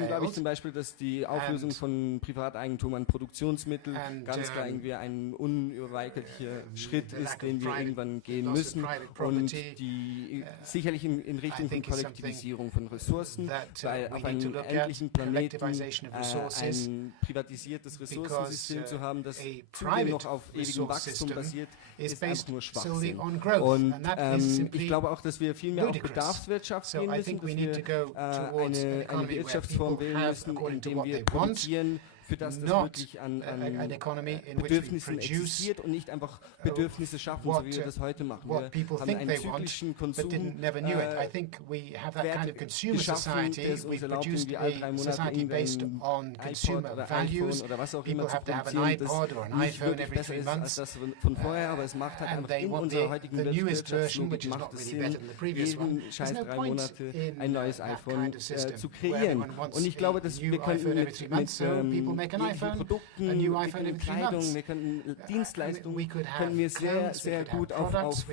glaube ich zum Beispiel, dass die Auflösung von Privateigentum an Produktionsmitteln ganz klar irgendwie ein unüberweiglicher Schritt ist, den wir irgendwann gehen müssen und die sicherlich in Richtung von Kollektivisierung von Ressourcen, weil auf einem endlichen Planeten ein privatisiertes Ressourcensystem zu haben, das zudem noch auf ewigem Wachstum basiert, ist einfach nur Schwachsinn. Und ich glaube auch, dass wir viel mehr auf Bedarfswirtschaft gehen müssen, dass wir eine Wirtschaftsform wählen müssen, in der wir produzieren, für das wirklich an Bedürfnissen existiert und nicht einfach Bedürfnisse schaffen, so wie wir das heute machen. Wir haben einen zyklischen Konsum geschaffen, der es uns erlaubt, irgendwie alle 3 Monate irgendein iPod oder iPhone oder was auch immer zu produzieren, das nicht wirklich besser ist als das von vorher, aber es macht halt einfach in unserer heutigen Wirtschaftslogik macht es Sinn, jeden scheiß 3 Monate ein neues iPhone zu kreieren. Und ich glaube, dass wir können mit Produkten, mit Kleidung, wir können Dienstleistungen, können wir sehr, sehr gut auf Bedarf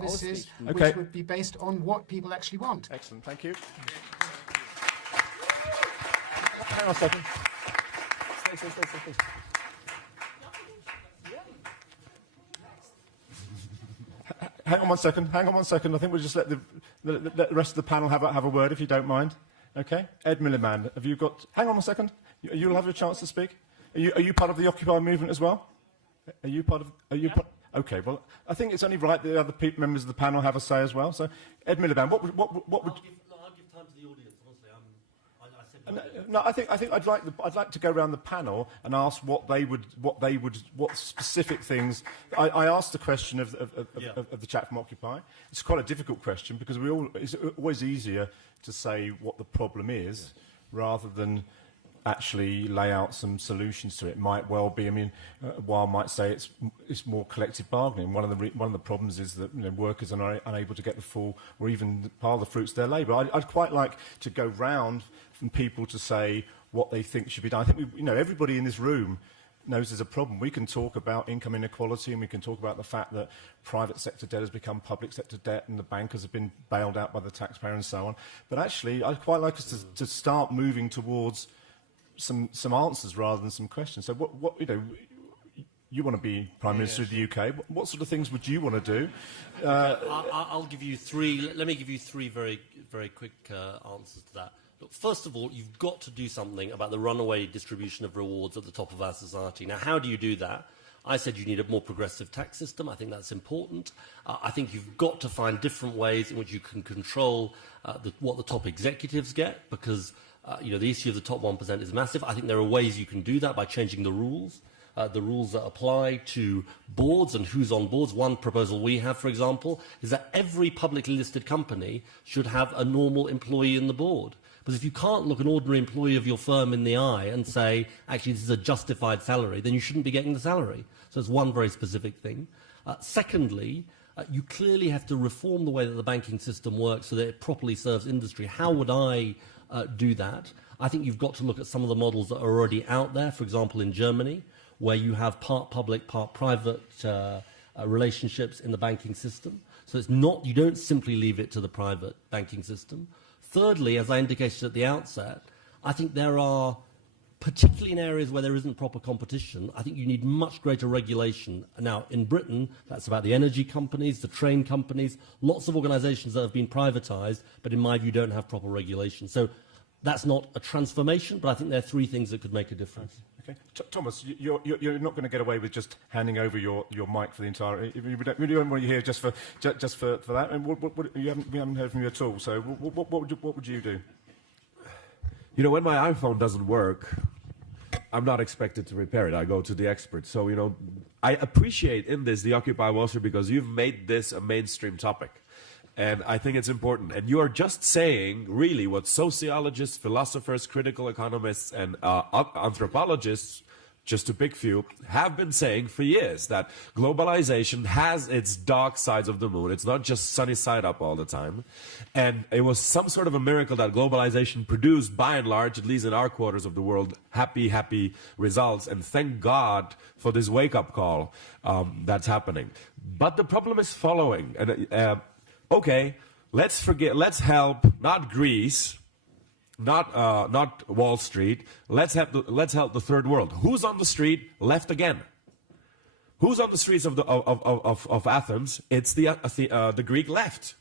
ausrichten. Okay. Which would be based on what people actually want. Excellent, thank you. Hang on a second. Stay. Hang on one second. I think we'll just let the rest of the panel have a word, if you don't mind. Okay? Ed Miliband, have you got... Hang on a second. You'll have a chance to speak. Are you part of the Occupy movement as well? Are you part of... Okay, well, I think it's only right that the other members of the panel have a say as well. So, Ed Miliband, what would... I'll give time to the audience, honestly. No, I think I'd like to go around the panel and ask what specific things. I asked the question of the chap from Occupy. It's quite a difficult question because it's always easier to say what the problem is rather than actually lay out some solutions to it. It might well be. I mean, while might say it's more collective bargaining. One of the problems is that workers are unable to get the full or even part of the fruits of their labour. I'd quite like to go round from people to say what they think should be done. I think everybody in this room knows there's a problem. We can talk about income inequality and we can talk about the fact that private sector debt has become public sector debt and the bankers have been bailed out by the taxpayer and so on. But actually, I'd quite like us to start moving towards some answers rather than some questions. So what you want to be Prime Minister of the UK. What sort of things would you want to do? I'll give you three. Let me give you three very, very quick answers to that. Look, first of all, you've got to do something about the runaway distribution of rewards at the top of our society. Now, how do you do that? I said you need a more progressive tax system. I think that's important. I think you've got to find different ways in which you can control what the top executives get, because the issue of the top 1% is massive. I think there are ways you can do that by changing the rules that apply to boards and who's on boards. One proposal we have, for example, is that every publicly listed company should have a normal employee in the board. Because if you can't look an ordinary employee of your firm in the eye and say, actually, this is a justified salary, then you shouldn't be getting the salary. So it's one very specific thing. Secondly, you clearly have to reform the way that the banking system works so that it properly serves industry. How would I do that? I think you've got to look at some of the models that are already out there, for example, in Germany, where you have part public, part private relationships in the banking system. So it's not, you don't simply leave it to the private banking system. Thirdly, as I indicated at the outset, I think there are, particularly in areas where there isn't proper competition, I think you need much greater regulation. Now, in Britain, that's about the energy companies, the train companies, lots of organisations that have been privatised, but in my view don't have proper regulation. So that's not a transformation, but I think there are three things that could make a difference. Okay. Thomas, you're not going to get away with just handing over your mic for the entire... We don't want you here just for that. And we haven't heard from you at all. So what would you do? When my iPhone doesn't work, I'm not expected to repair it. I go to the experts. So, I appreciate in this the Occupy Wall Street because you've made this a mainstream topic. And I think it's important. And you are just saying, really, what sociologists, philosophers, critical economists, and anthropologists just to pick few, have been saying for years that globalization has its dark sides of the moon. It's not just sunny side up all the time. And it was some sort of a miracle that globalization produced, by and large, at least in our quarters of the world, happy results. And thank God for this wake-up call that's happening. But the problem is following. And, okay, let's help, not Greece, not Wall Street. Let's help the third world. Who's on the street? Left again. Who's on the streets of Athens? It's the Greek left,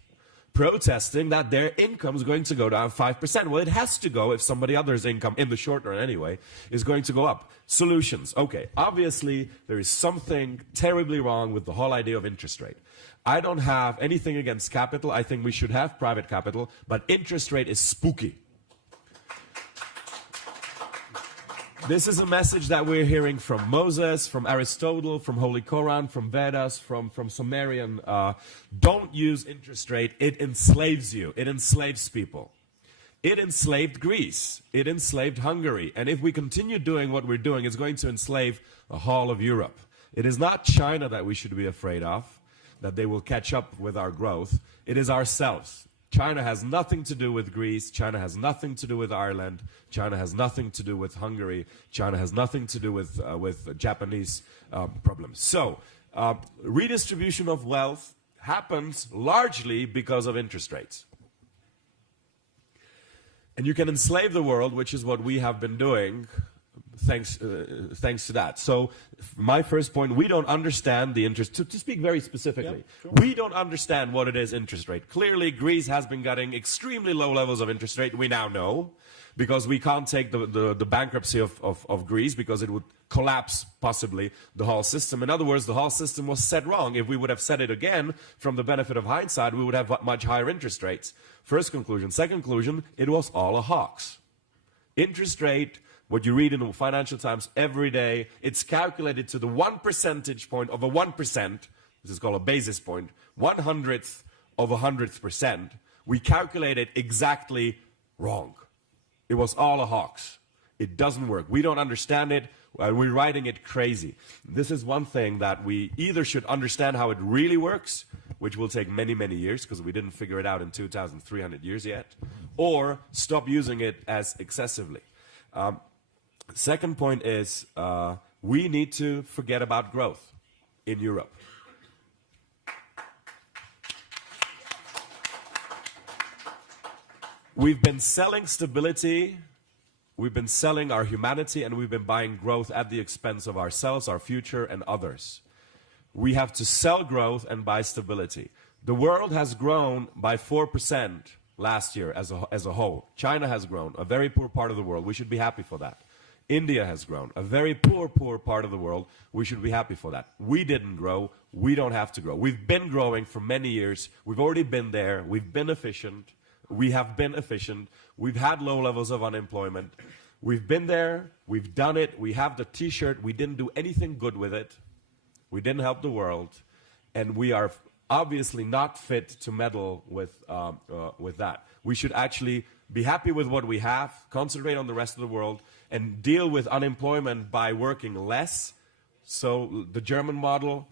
protesting that their income is going to go down 5%. Well, it has to go if somebody else's income, in the short run anyway, is going to go up. Solutions. Okay, obviously there is something terribly wrong with the whole idea of interest rate. I don't have anything against capital. I think we should have private capital, but interest rate is spooky. This is a message that we're hearing from Moses, from Aristotle, from Holy Quran, from Vedas, from Sumerian. Don't use interest rate. It enslaves you. It enslaves people. It enslaved Greece. It enslaved Hungary. And if we continue doing what we're doing, it's going to enslave the whole of Europe. It is not China that we should be afraid of, that they will catch up with our growth. It is ourselves. China has nothing to do with Greece. China has nothing to do with Ireland. China has nothing to do with Hungary. China has nothing to do with Japanese problems. So, redistribution of wealth happens largely because of interest rates. And you can enslave the world, which is what we have been doing, thanks to that. So my first point, we don't understand the interest, to speak very specifically, sure. We don't understand what it is interest rate. Clearly, Greece has been getting extremely low levels of interest rate, we now know, because we can't take the bankruptcy of Greece, because it would collapse, possibly, the whole system. In other words, the whole system was set wrong. If we would have set it again, from the benefit of hindsight, we would have much higher interest rates. First conclusion. Second conclusion, it was all a hoax. Interest rate, what you read in the Financial Times every day, it's calculated to the 1 percentage point of a 1%, this is called a basis point, 1/100th of a 100th%. We calculate it exactly wrong. It was all a hoax. It doesn't work. We don't understand it. We're writing it crazy. This is one thing that we either should understand how it really works, which will take many, many years, because we didn't figure it out in 2,300 years yet, or stop using it as excessively. Second point is we need to forget about growth in Europe. We've been selling stability, we've been selling our humanity, and we've been buying growth at the expense of ourselves, our future, and others. We have to sell growth and buy stability. The world has grown by 4% last year as a whole. China has grown, a very poor part of the world. We should be happy for that. India has grown, a very poor part of the world. We should be happy for that. We didn't grow. We don't have to grow. We've been growing for many years. We've already been there. We've been efficient. We have been efficient. We've had low levels of unemployment. We've been there. We've done it. We have the T-shirt. We didn't do anything good with it. We didn't help the world. And we are obviously not fit to meddle with that. We should actually be happy with what we have, concentrate on the rest of the world, and deal with unemployment by working less. So the German model,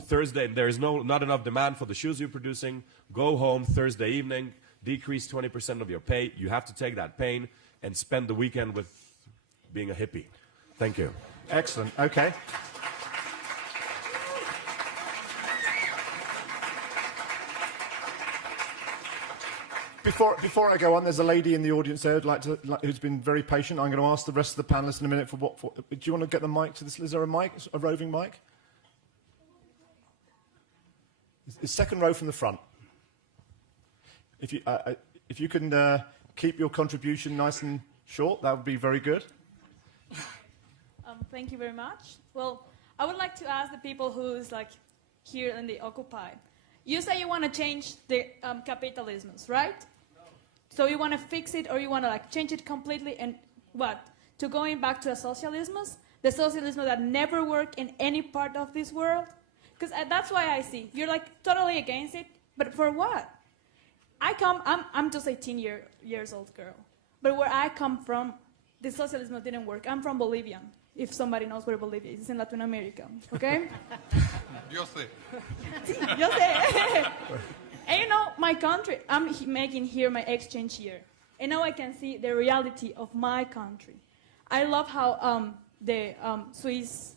Thursday, there is not enough demand for the shoes you're producing. Go home Thursday evening, decrease 20% of your pay. You have to take that pain and spend the weekend with being a hippie. Thank you. Excellent. Okay. Before I go on, there's a lady in the audience there who's been very patient. I'm going to ask the rest of the panelists in a minute for what. Do you want to get the mic to this? Is there a mic, a roving mic? It's second row from the front. If you can keep your contribution nice and short, that would be very good. Thank you very much. Well, I would like to ask the people who's here in the Occupy. You say you want to change the capitalisms, right? No. So you want to fix it, or you want to change it completely, and what? To going back to a socialism? The socialism that never worked in any part of this world? Because that's why I see you're totally against it, but for what? I'm just 18 years old girl, but where I come from, the socialism didn't work. I'm from Bolivia, if somebody knows where Bolivia is. It's in Latin America, okay? Yo sé. Yo sé. And you know, my country, I'm making here my exchange year. And now I can see the reality of my country. I love how the Swiss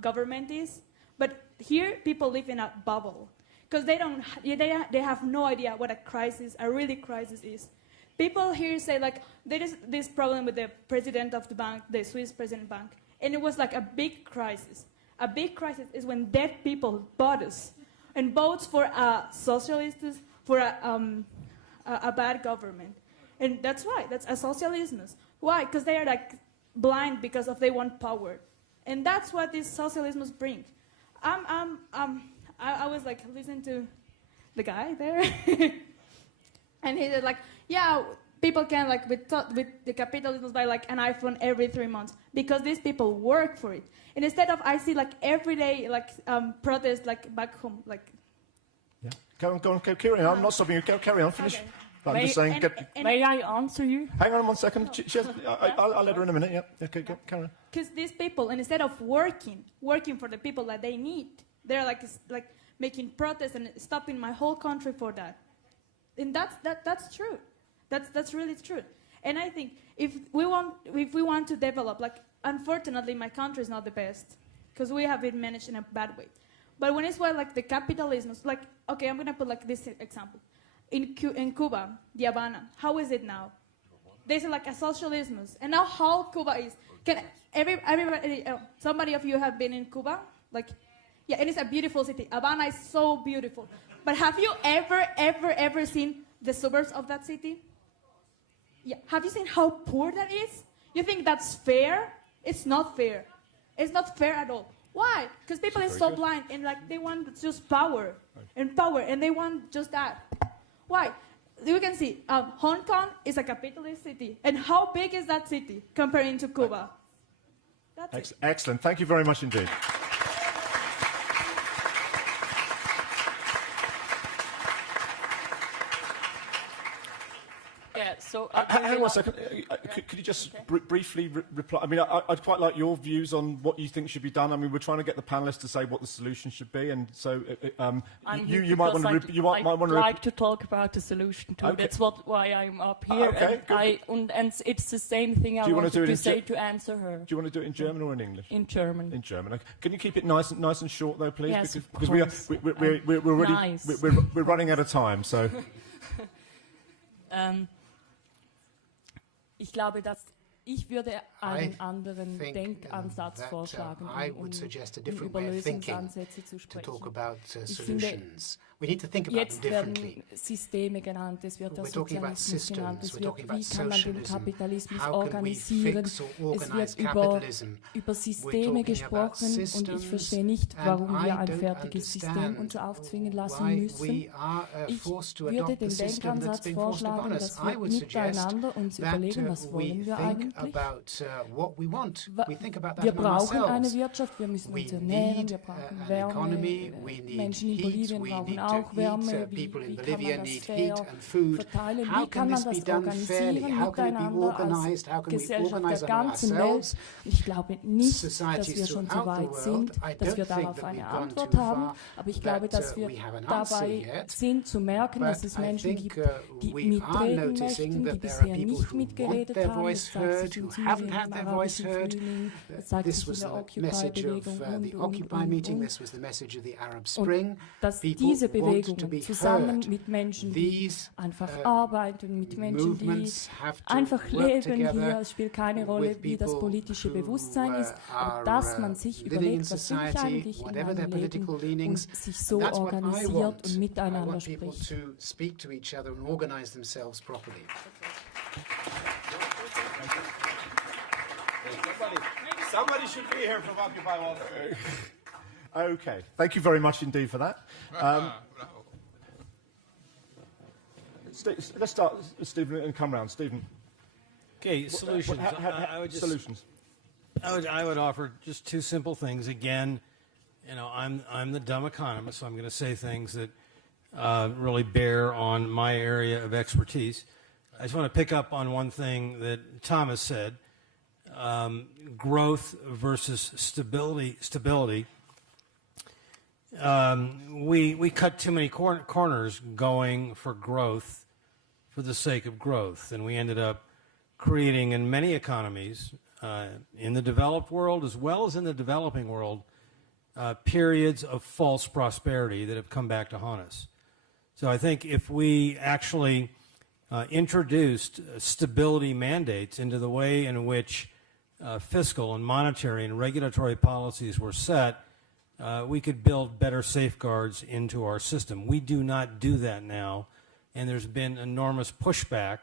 government is, but here people live in a bubble because they have no idea what a really crisis is. People here say like there is this problem with the president of the bank, the Swiss president bank, and it was like a big crisis. A big crisis is when deaf people bought us and votes for socialists, for a bad government. And that's why, that's a socialism. Why? Because they are like blind because of they want power. And that's what these socialisms bring. I was like listening to the guy there. And he said like, yeah, people can like with the capitalism buy like an iPhone every 3 months because these people work for it. And instead of I see like every day like protests like back home like. Yeah. Go on, carry on. I'm not stopping you. Carry on. Finish. Okay. I'm just saying. May I answer you? Hang on 1 second. I'll let her in a minute. Yeah. Okay. Carry on. Because these people, and instead of working for the people that they need, they're like making protests and stopping my whole country for that. And that's true. That's really true. And I think if we want to develop, like unfortunately my country is not the best because we have been managed in a bad way. But when it's like the capitalism, like okay, I'm gonna put like this example. In Cuba, the Havana, how is it now? There's like a socialism, and now how Cuba is. Can everybody, somebody of you have been in Cuba? Like, yeah, and it's a beautiful city. Havana is so beautiful. But have you ever seen the suburbs of that city? Yeah, have you seen how poor that is? You think that's fair? It's not fair. It's not fair at all. Why? Because people are so blind and like they want just power, and they want just that. Why? You can see Hong Kong is a capitalist city. And how big is that city comparing to Cuba? That's it. Excellent. Thank you very much indeed. Yeah, so... hang on 1 second. Could you just briefly reply? I mean, I'd quite like your views on what you think should be done. I mean, we're trying to get the panellists to say what the solution should be, and so you might want to... I'd like to talk about the solution too. Okay. That's why I'm up here. Okay, and it's the same thing I wanted to say to answer her. Do you want to do it in German or in English? In German. In German. Okay. Can you keep it nice and short, though, please? Yes, because we're running out of time, so... Ich glaube, dass ich würde einen anderen Denkansatz vorschlagen, über Lösungsansätze zu sprechen. Ich finde, jetzt werden Systeme genannt, es wird der Sozialismus genannt, es wird, wie kann man den Kapitalismus organisieren, es wird über Systeme gesprochen und ich verstehe nicht, warum wir ein fertiges System uns aufzwingen lassen müssen. Ich würde den Denkansatz vorschlagen, dass wir miteinander uns überlegen, was wollen wir eigentlich. Wir brauchen eine Wirtschaft, wir müssen uns ernähren, wir brauchen Wärme, Menschen in Bolivien brauchen auch Wärme, wie kann man das fair verteilen, wie kann man das organisieren miteinander als Gesellschaft der ganzen Welt. Ich glaube nicht, dass wir schon so weit sind, dass wir darauf eine Antwort haben, aber ich glaube, dass wir dabei sind zu merken, dass es Menschen gibt, die mitreden möchten, die bisher nicht mitgeredet haben. Haven't had their voice heard. This was the message of the Occupy meeting. This was the message of the Arab Spring. People want to be heard. These movements have to einfach leben together hier. Es spielt keine Rolle, wie das politische Bewusstsein ist, aber dass man sich überlegt, was will ich eigentlich in meinem Leben und sich so organisiert und miteinander spricht. Somebody should be here from Occupy Wall Street. Okay, thank you very much indeed for that. Let's start, Stephen, and come round. Stephen. Okay, solutions. I would offer just two simple things. Again, you know, I'm the dumb economist, so I'm going to say things that really bear on my area of expertise. I just want to pick up on one thing that Thomas said. growth versus stability, we cut too many corners going for growth for the sake of growth, and we ended up creating in many economies, in the developed world as well as in the developing world, periods of false prosperity that have come back to haunt us. So I think if we actually introduced stability mandates into the way in which fiscal and monetary and regulatory policies were set, we could build better safeguards into our system. We do not do that now, and there's been enormous pushback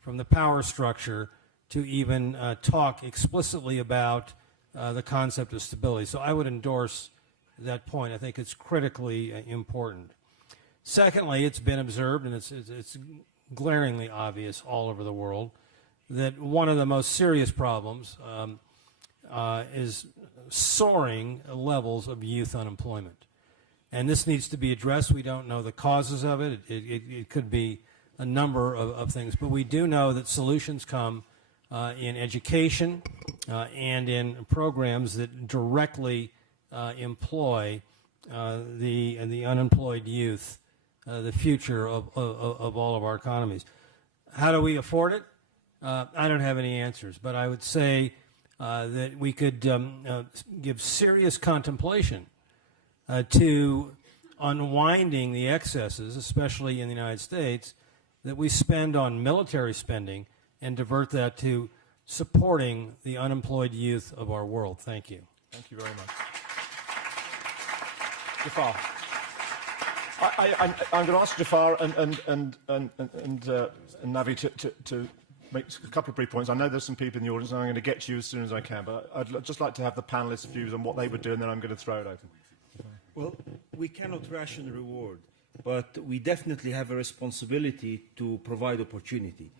from the power structure to even talk explicitly about the concept of stability. So I would endorse that point. I think it's critically important. Secondly, it's been observed, and it's glaringly obvious all over the world, that one of the most serious problems is soaring levels of youth unemployment. And this needs to be addressed. We don't know the causes of it. It could be a number of things, but we do know that solutions come in education and in programs that directly employ the unemployed youth, the future of all of our economies. How do we afford it? I don't have any answers, but I would say that we could give serious contemplation to unwinding the excesses, especially in the United States, that we spend on military spending and divert that to supporting the unemployed youth of our world. Thank you. Thank you very much. Jafar. I'm going to ask Jafar and Navi to make a couple of brief points. I know there's some people in the audience, and I'm going to get to you as soon as I can, but I'd just like to have the panelists' views on what they would do, and then I'm going to throw it open. Well, we cannot ration reward, but we definitely have a responsibility to provide opportunity.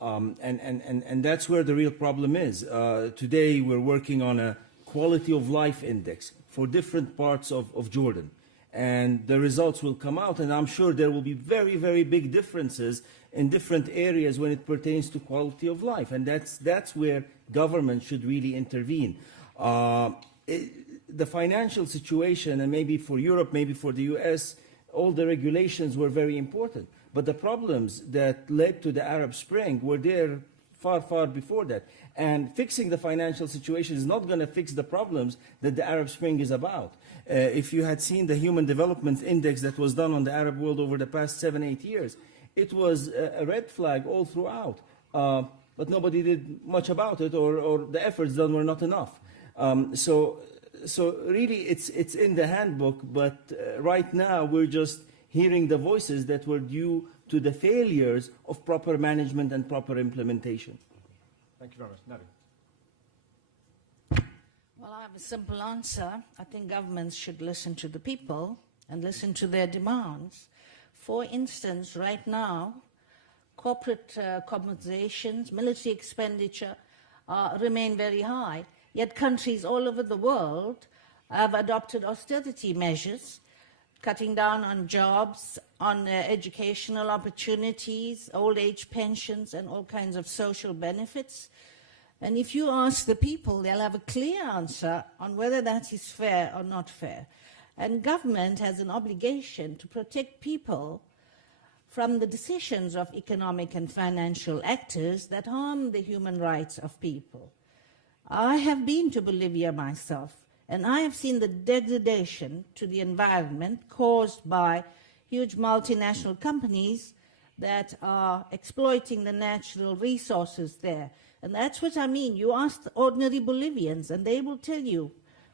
And that's where the real problem is. Today, we're working on a quality of life index for different parts of Jordan. And the results will come out, and I'm sure there will be very, very big differences in different areas when it pertains to quality of life. And that's where government should really intervene. The financial situation, and maybe for Europe, maybe for the US, all the regulations were very important. But the problems that led to the Arab Spring were there far, far before that. And fixing the financial situation is not going to fix the problems that the Arab Spring is about. If you had seen the Human Development Index that was done on the Arab world over the past 7-8 years, it was a red flag all throughout. But nobody did much about it, or the efforts done were not enough. So really, it's in the handbook, but right now we're just hearing the voices that were due to the failures of proper management and proper implementation. Thank you very much. Nadia. Well, I have a simple answer. I think governments should listen to the people and listen to their demands. For instance, right now, corporate compensations, military expenditure remain very high, yet countries all over the world have adopted austerity measures, cutting down on jobs, on educational opportunities, old age pensions, and all kinds of social benefits. And if you ask the people, they'll have a clear answer on whether that is fair or not fair. And government has an obligation to protect people from the decisions of economic and financial actors that harm the human rights of people. I have been to Bolivia myself, and I have seen the degradation to the environment caused by huge multinational companies that are exploiting the natural resources there. And that's what I mean. You ask ordinary Bolivians, and they will tell you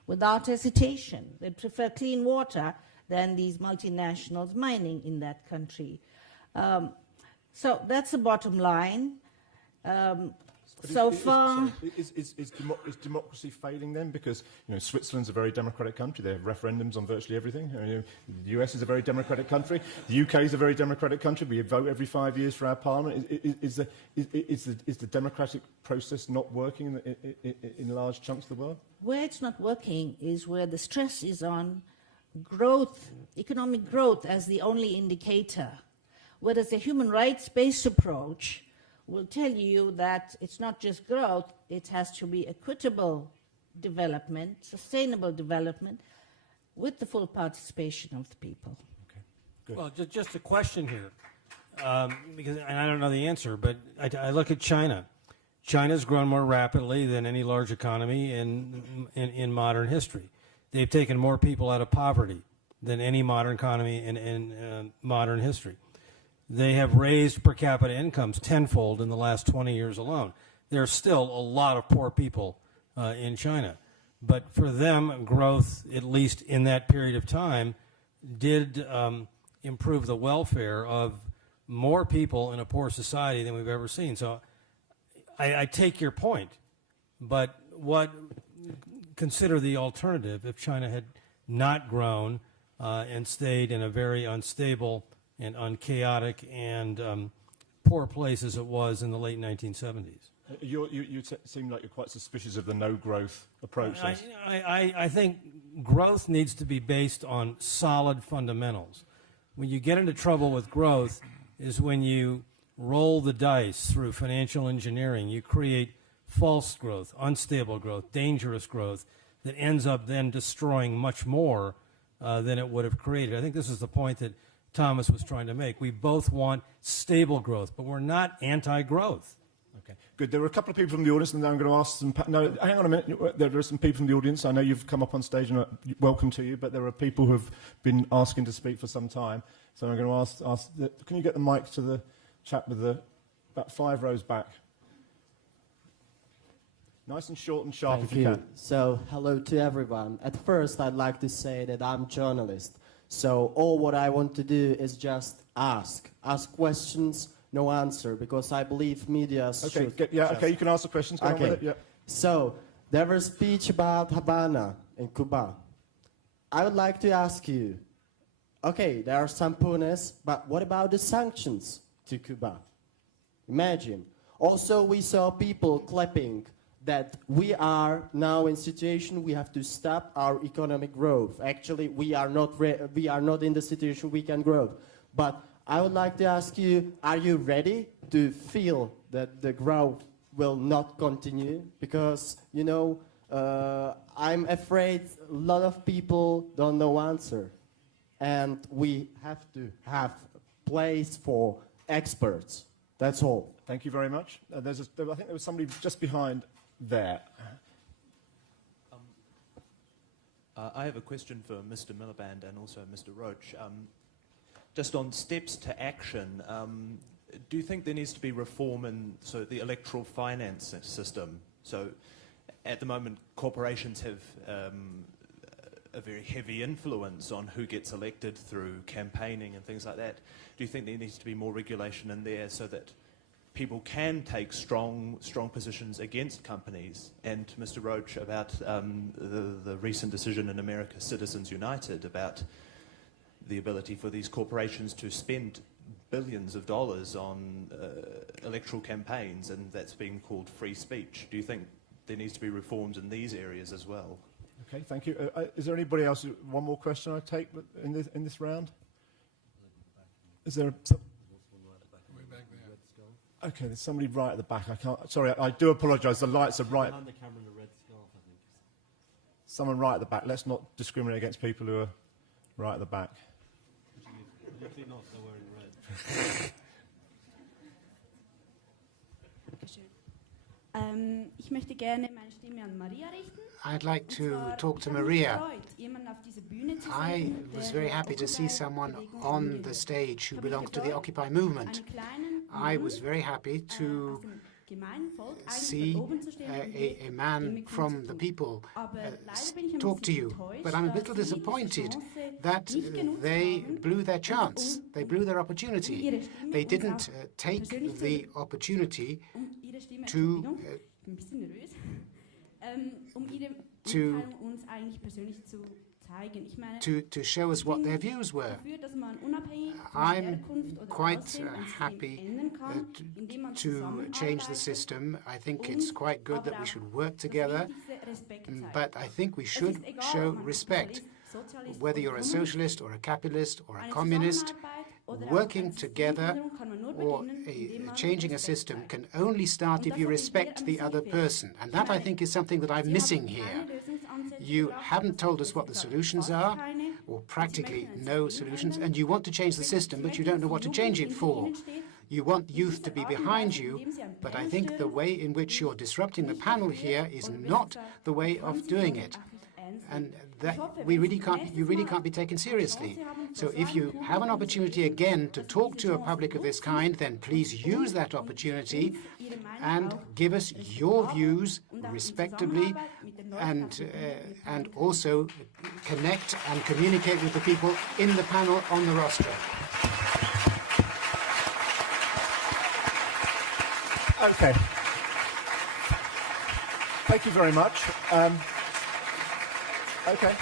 without hesitation they prefer clean water than these multinationals mining in that country. So that's the bottom line. So far, is democracy failing then? Because Switzerland's a very democratic country. They have referendums on virtually everything. The US is a very democratic country. The UK is a very democratic country. We vote every 5 years for our parliament. Is the democratic process not working in large chunks of the world? Where it's not working is where the stress is on growth, economic growth as the only indicator, whereas the human rights-based approach will tell you that it's not just growth, it has to be equitable development, sustainable development, with the full participation of the people. Okay, good. Well, just a question here, because and I don't know the answer, but I look at China. China's grown more rapidly than any large economy in modern history. They've taken more people out of poverty than any modern economy in modern history. They have raised per capita incomes tenfold in the last 20 years alone. There's still a lot of poor people in China. But for them, growth, at least in that period of time, did improve the welfare of more people in a poor society than we've ever seen. So I take your point, but consider the alternative if China had not grown and stayed in a very unstable and unchaotic and poor place as it was in the late 1970s. You seem like you're quite suspicious of the no-growth approach. I think growth needs to be based on solid fundamentals. When you get into trouble with growth is when you roll the dice through financial engineering. You create false growth, unstable growth, dangerous growth that ends up then destroying much more than it would have created. I think this is the point that Thomas was trying to make. We both want stable growth, but we're not anti-growth. Okay, good. There are a couple of people from the audience, and I'm going to ask some... No, hang on a minute. There are some people from the audience. I know you've come up on stage, and welcome to you, but there are people who have been asking to speak for some time. So I'm going to ask can you get the mic to the chap with about 5 rows back? Nice and short and sharp if you can. So, hello to everyone. At first, I'd like to say that I'm a journalist. So, all what I want to do is just ask questions, no answer, because I believe media should... Okay, you can ask the questions. Go on with it, yeah. So, there was a speech about Havana in Cuba. I would like to ask you, okay, there are some poorness, but what about the sanctions to Cuba? Imagine. Also, we saw people clapping that we are now in a situation we have to stop our economic growth. Actually, we are not in the situation we can grow. But I would like to ask you, are you ready to feel that the growth will not continue? Because, you know, I'm afraid a lot of people don't know answer. And we have to have a place for experts. That's all. Thank you very much. I think there was somebody just behind there. I have a question for Mr. Miliband and also Mr. Roach. Just on steps to action, do you think there needs to be reform in the electoral finance system? So at the moment, corporations have a very heavy influence on who gets elected through campaigning and things like that. Do you think there needs to be more regulation in there so that people can take strong positions against companies? And Mr. Roach, about the recent decision in America, Citizens United, about the ability for these corporations to spend billions of dollars on electoral campaigns, and that's being called free speech. Do you think there needs to be reforms in these areas as well? Okay, thank you. Is there anybody else? One more question I take in this round? Is there Okay, there's somebody right at the back. Sorry, I do apologise. The lights are right. Behind the camera in the red scarf, I think. Someone right at the back. Let's not discriminate against people who are right at the back. Particularly not, they're wearing red. Ich möchte gerne meine Stimme an Maria richten. I'd like to talk to Maria. I was very happy to see someone on the stage who belongs to the Occupy movement. I was very happy to see a man from the people talk to you. But I'm a little disappointed that they blew their chance. They blew their opportunity. They didn't take the opportunity to show us what their views were. I'm quite happy to change the system. I think it's quite good that we should work together, but I think we should show respect. Whether you're a socialist or a capitalist or a communist, working together or changing a system can only start if you respect the other person. And that, I think, is something that I'm missing here. You haven't told us what the solutions are, or practically no solutions, and you want to change the system, but you don't know what to change it for. You want youth to be behind you, but I think the way in which you're disrupting the panel here is not the way of doing it. And that you really can't be taken seriously. So if you have an opportunity again to talk to a public of this kind, then please use that opportunity and give us your views respectably, and also connect and communicate with the people in the panel on the roster. Okay. Thank you very much. Okay.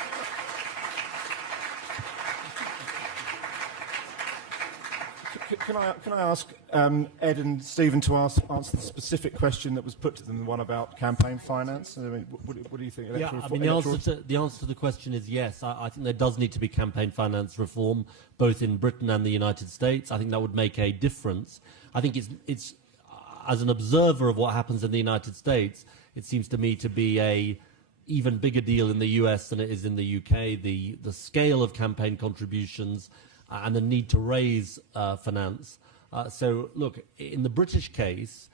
Can I ask Ed and Stephen to answer the specific question that was put to them, the one about campaign finance? I mean, what do you think? Yeah, I mean, the answer to the question is yes. I think there does need to be campaign finance reform, both in Britain and the United States. I think that would make a difference. I think it's as an observer of what happens in the United States, it seems to me to be a even bigger deal in the US than it is in the UK. The scale of campaign contributions and the need to raise finance. So, look, in the British case,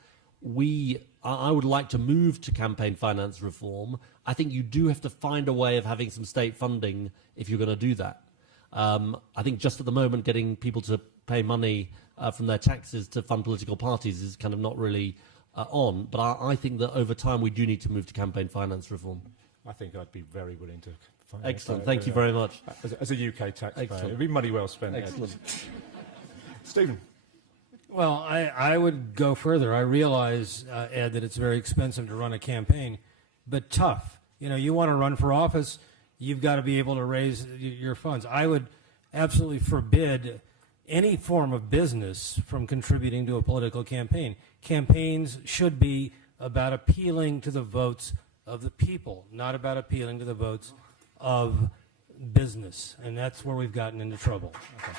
I would like to move to campaign finance reform. I think you do have to find a way of having some state funding if you're going to do that. I think just at the moment, getting people to pay money from their taxes to fund political parties is kind of not really on. But I think that over time we do need to move to campaign finance reform. I think I'd be very willing to. Excellent. Thank you very much. As a UK taxpayer, Excellent. It'd be money well spent. Excellent. Stephen. Well, I would go further. I realize, Ed, that it's very expensive to run a campaign, but tough. You know, you want to run for office, you've got to be able to raise your funds. I would absolutely forbid any form of business from contributing to a political campaign. Campaigns should be about appealing to the votes of the people, not about appealing to the votes of business. And that's where we've gotten into trouble. Okay.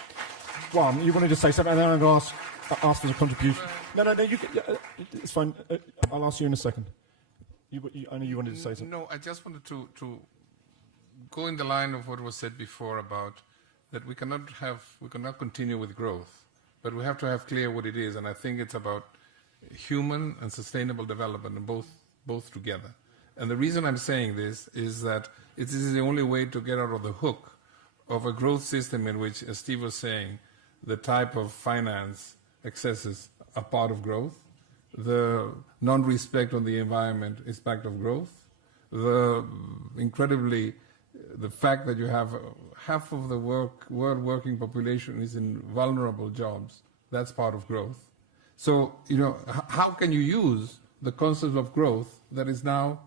Well, you wanted to say something, and then I'm going to ask for the contribution. No, it's fine. I'll ask you in a second. I know you wanted to say something. No, I just wanted to go in the line of what was said before about that we cannot continue with growth, but we have to have clear what it is, and I think it's about human and sustainable development, and both together. And the reason I'm saying this is that it is the only way to get out of the hook of a growth system in which, as Steve was saying, the type of finance excesses are part of growth, the non-respect on the environment is part of growth, the fact that you have half of the world working population is in vulnerable jobs, that's part of growth. So, how can you use the concept of growth that is now,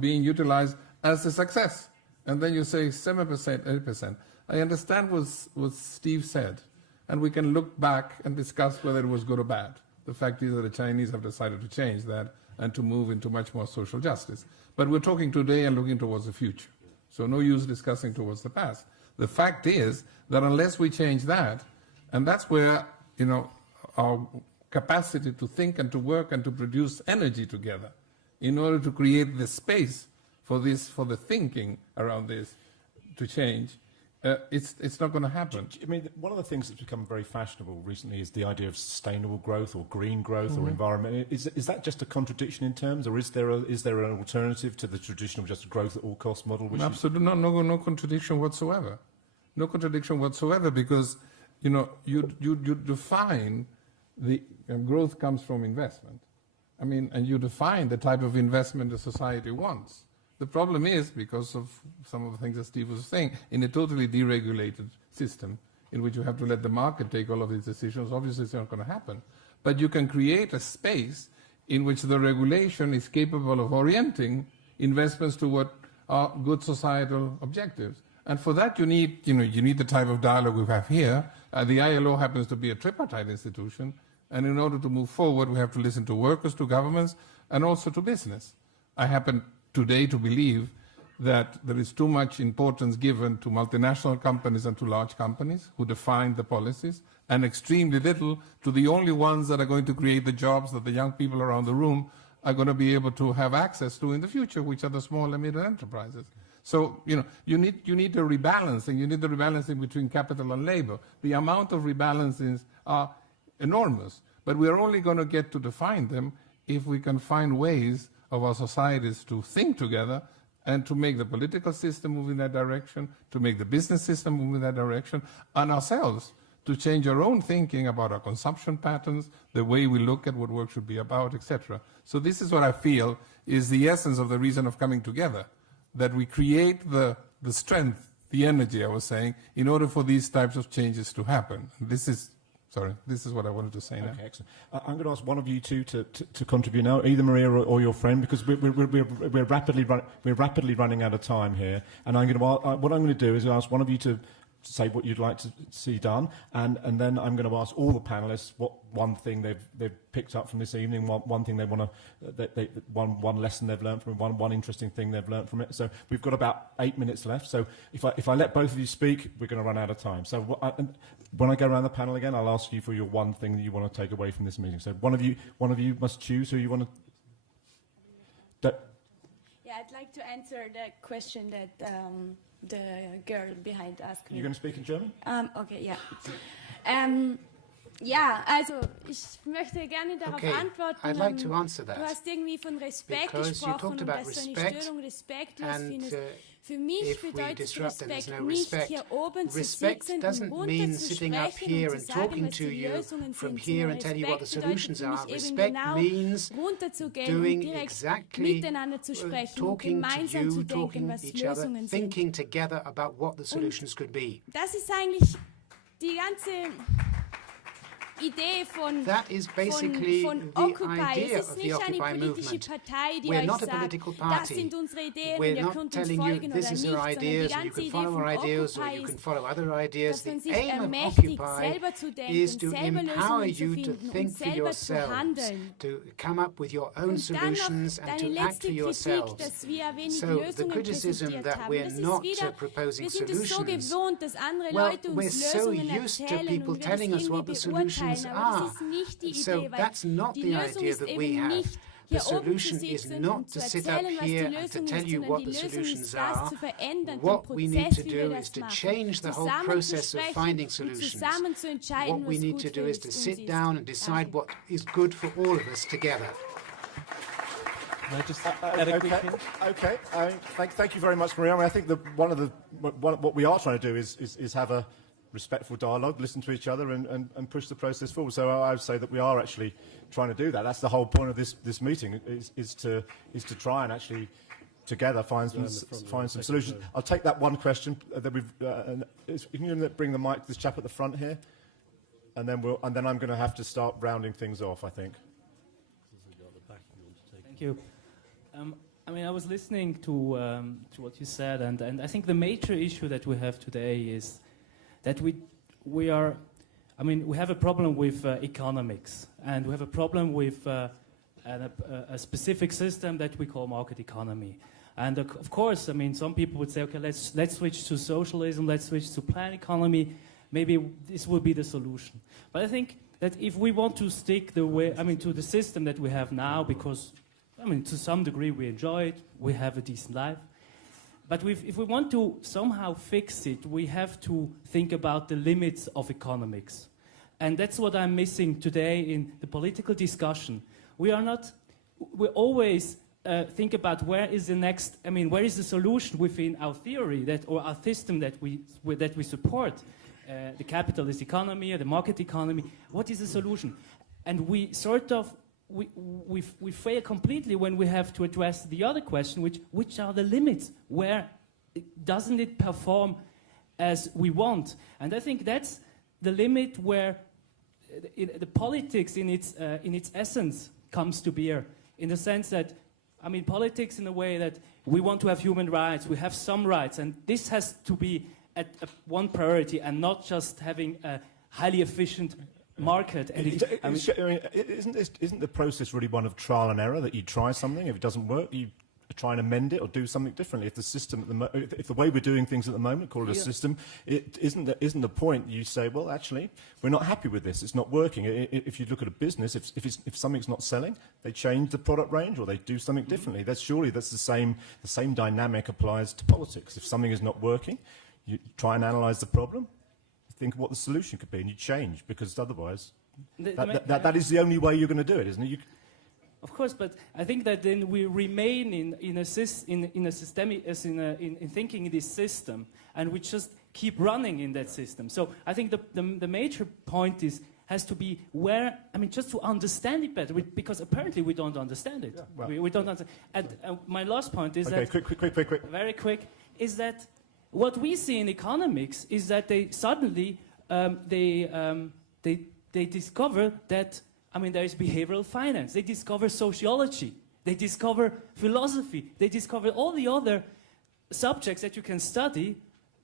being utilized as a success? And then you say 7%, 8%. I understand what Steve said, and we can look back and discuss whether it was good or bad. The fact is that the Chinese have decided to change that and to move into much more social justice. But we're talking today and looking towards the future. So no use discussing towards the past. The fact is that unless we change that, and that's where, our capacity to think and to work and to produce energy together in order to create the space for the thinking around this to change, it's not going to happen. I mean, one of the things that's become very fashionable recently is the idea of sustainable growth or green growth or environment. Is that just a contradiction in terms, or is there an alternative to the traditional just growth at all cost model? Which absolutely no contradiction whatsoever. No contradiction whatsoever, because you define the growth comes from investment. I mean, and you define the type of investment the society wants. The problem is, because of some of the things that Steve was saying, in a totally deregulated system in which you have to let the market take all of these decisions, obviously it's not going to happen. But you can create a space in which the regulation is capable of orienting investments to what are good societal objectives. And for that you need the type of dialogue we have here. The ILO happens to be a tripartite institution, and in order to move forward we have to listen to workers, to governments, and also to business. I happen today to believe that there is too much importance given to multinational companies and to large companies who define the policies, and extremely little to the only ones that are going to create the jobs that the young people around the room are going to be able to have access to in the future, which are the small and middle enterprises. So, you need a rebalancing. You need the rebalancing between capital and labor. The amount of rebalancings are enormous, but we are only going to get to define them if we can find ways of our societies to think together and to make the political system move in that direction, to make the business system move in that direction, and ourselves to change our own thinking about our consumption patterns, the way we look at what work should be about, etc. So this is what I feel is the essence of the reason of coming together, that we create the strength, the energy, I was saying, in order for these types of changes to happen. This is what I wanted to say now. Okay, excellent. I'm going to ask one of you two to contribute now, either Maria or your friend, because we're rapidly running out of time here. And what I'm going to do is ask one of you to say what you'd like to see done, and then I'm going to ask all the panelists what one thing they've picked up from this evening, one thing they want to, one lesson they've learned from it, one interesting thing they've learned from it. So we've got about 8 minutes left. So if I let both of you speak, we're going to run out of time. So when I go around the panel again, I'll ask you for your one thing that you want to take away from this meeting. So one of you must choose who you want to. Yeah, I'd like to answer the question that the girl behind asked me. You're going to speak in German? Okay, ja. Ja, also ich möchte gerne darauf antworten. I'd like to answer that. Du hast irgendwie von Respekt gesprochen und dass so eine Störung respektlos findest. Für mich bedeutet Respekt nicht, hier oben zu sitzen und runter zu sprechen und zu sagen, was die Lösungen sind. Respekt bedeutet für mich eben genau runterzugehen und direkt miteinander zu sprechen und gemeinsam zu denken, was Lösungen sind. Das ist eigentlich die ganze Idee von Occupy. Es ist nicht eine politische Partei, die euch sagt, das sind unsere Ideen und ihr könnt uns folgen oder nicht, sondern die ganze Idee von Occupy ist, dass man sich ermächtigt, selber zu denken, selber Lösungen zu finden und selber zu handeln. Und dann noch deine letzte Kritik, dass wir wenig Lösungen präsentiert haben. Das ist wieder, wir sind es so gewohnt, dass andere Leute uns Lösungen erzählen und wir das irgendwie beurteilen. Aber das ist nicht die Idee, weil die Lösung ist eben nicht, hier oben zu sitzen und zu erzählen, was die Lösung ist, sondern die Lösung ist, das zu verändern, den Prozess, wie wir das machen, zusammen zu sprechen und zusammen zu entscheiden, was gut für uns ist. Thank you very much, Maria. I mean, I think that what we are trying to do is have a respectful dialogue, listen to each other, and push the process forward. So I would say that we are actually trying to do that. That's the whole point of this meeting is to try and actually together find some solutions. I'll take that one question that we've. Can you bring the mic to this chap at the front here, and then I'm going to have to start rounding things off, I think. Thank you. I mean, I was listening to what you said, and I think the major issue that we have today is that we have a problem with economics, and we have a problem with a specific system that we call market economy. And of course, I mean, some people would say, okay, let's switch to socialism, let's switch to planned economy. Maybe this will be the solution. But I think that if we want to stick to the system that we have now, because to some degree we enjoy it, we have a decent life. But if we want to somehow fix it, we have to think about the limits of economics. And that's what I'm missing today in the political discussion. We always think about where is the solution within our theory or our system that we support, the capitalist economy or the market economy. What is the solution? And we sort of we fail completely when we have to address the other question, which are the limits? Where doesn't it perform as we want? And I think that's the limit where the politics in its essence comes to bear, in the sense that, politics in a way that we want to have human rights, we have some rights, and this has to be at one priority and not just having a highly efficient market. And isn't the process really one of trial and error, that you try something, if it doesn't work, you try and amend it or do something differently. If the system, if the way we're doing things at the moment, call it a system, it isn't the point you say, well, actually, we're not happy with this. It's not working. If you look at a business, if something's not selling, they change the product range or they do something differently. That's the same dynamic applies to politics. If something is not working, you try and analyze the problem, think of what the solution could be, and you change, because otherwise, that is the only way you're going to do it, isn't it? Of course, but I think that then we remain in thinking in this system, and we just keep running in that system. So I think the major point has to be just to understand it better, because apparently we don't understand it. Yeah, well, we don't understand. And my last point is that quick, very quick, is that what we see in economics is that they suddenly they discover that. There is behavioral finance. They discover sociology. They discover philosophy. They discover all the other subjects that you can study,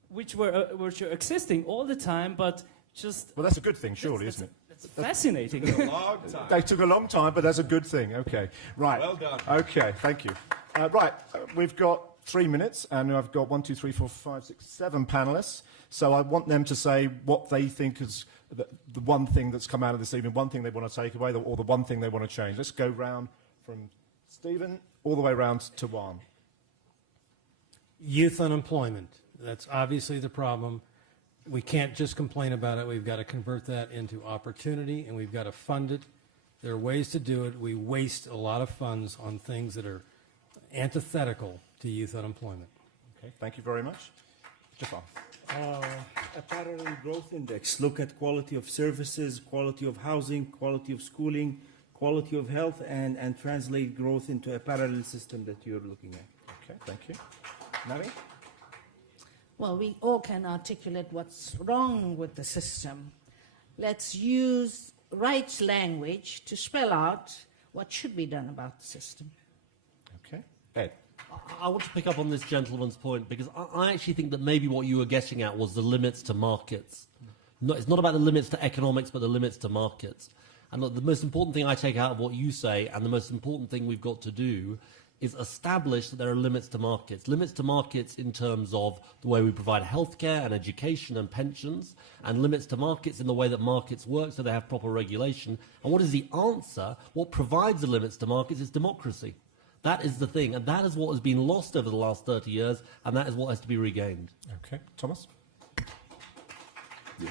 which were existing all the time, but just... Well, that's a good thing, surely, isn't it? That's fascinating. It took a long time. They took a long time, but that's a good thing. Okay, right. Well done. Okay, thank you. We've got 3 minutes, and I've got 1, 2, 3, 4, 5, 6, 7 panelists. So I want them to say what they think is the one thing that's come out of this evening, one thing they want to take away, or the one thing they want to change. Let's go round from Stephen all the way round to Juan. Youth unemployment. That's obviously the problem. We can't just complain about it. We've got to convert that into opportunity, and we've got to fund it. There are ways to do it. We waste a lot of funds on things that are antithetical to youth unemployment. Okay, thank you very much. Jafar. A parallel growth index. Look at quality of services, quality of housing, quality of schooling, quality of health, and translate growth into a parallel system that you're looking at. Okay, thank you. Nari? Well, we all can articulate what's wrong with the system. Let's use right language to spell out what should be done about the system. Okay. Ed? I want to pick up on this gentleman's point, because I actually think that maybe what you were getting at was the limits to markets. It's not about the limits to economics, but the limits to markets. And look, the most important thing I take out of what you say, and the most important thing we've got to do, is establish that there are limits to markets. Limits to markets in terms of the way we provide healthcare and education and pensions, and limits to markets in the way that markets work so they have proper regulation. And what is the answer? What provides the limits to markets is democracy. That is the thing, and that is what has been lost over the last 30 years, and that is what has to be regained. Okay. Thomas? Yeah.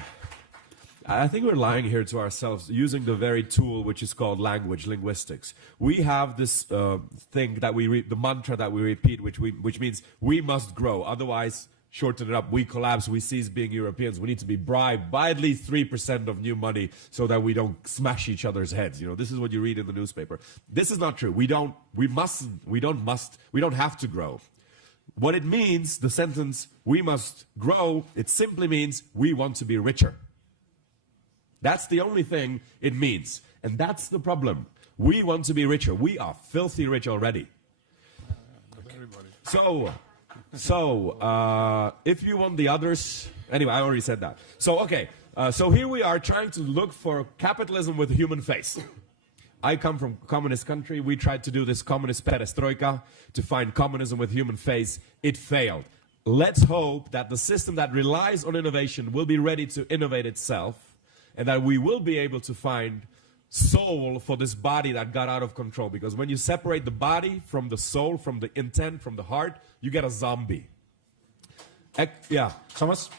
I think we're lying here to ourselves using the very tool which is called language, linguistics. We have this thing that the mantra that we repeat, which means we must grow, otherwise, shorten it up, we collapse, we cease being Europeans. We need to be bribed by at least 3% of new money so that we don't smash each other's heads. This is what you read in the newspaper. This is not true. We don't have to grow. What it means, the sentence, we must grow, it simply means we want to be richer. That's the only thing it means. And that's the problem. We want to be richer. We are filthy rich already. So, if you want the others... Anyway, I already said that. So, okay. So here we are trying to look for capitalism with a human face. I come from a communist country. We tried to do this communist perestroika to find communism with human face. It failed. Let's hope that the system that relies on innovation will be ready to innovate itself, and that we will be able to find soul for this body that got out of control. Because when you separate the body from the soul, from the intent, from the heart, you get a zombie. Yeah. Thomas?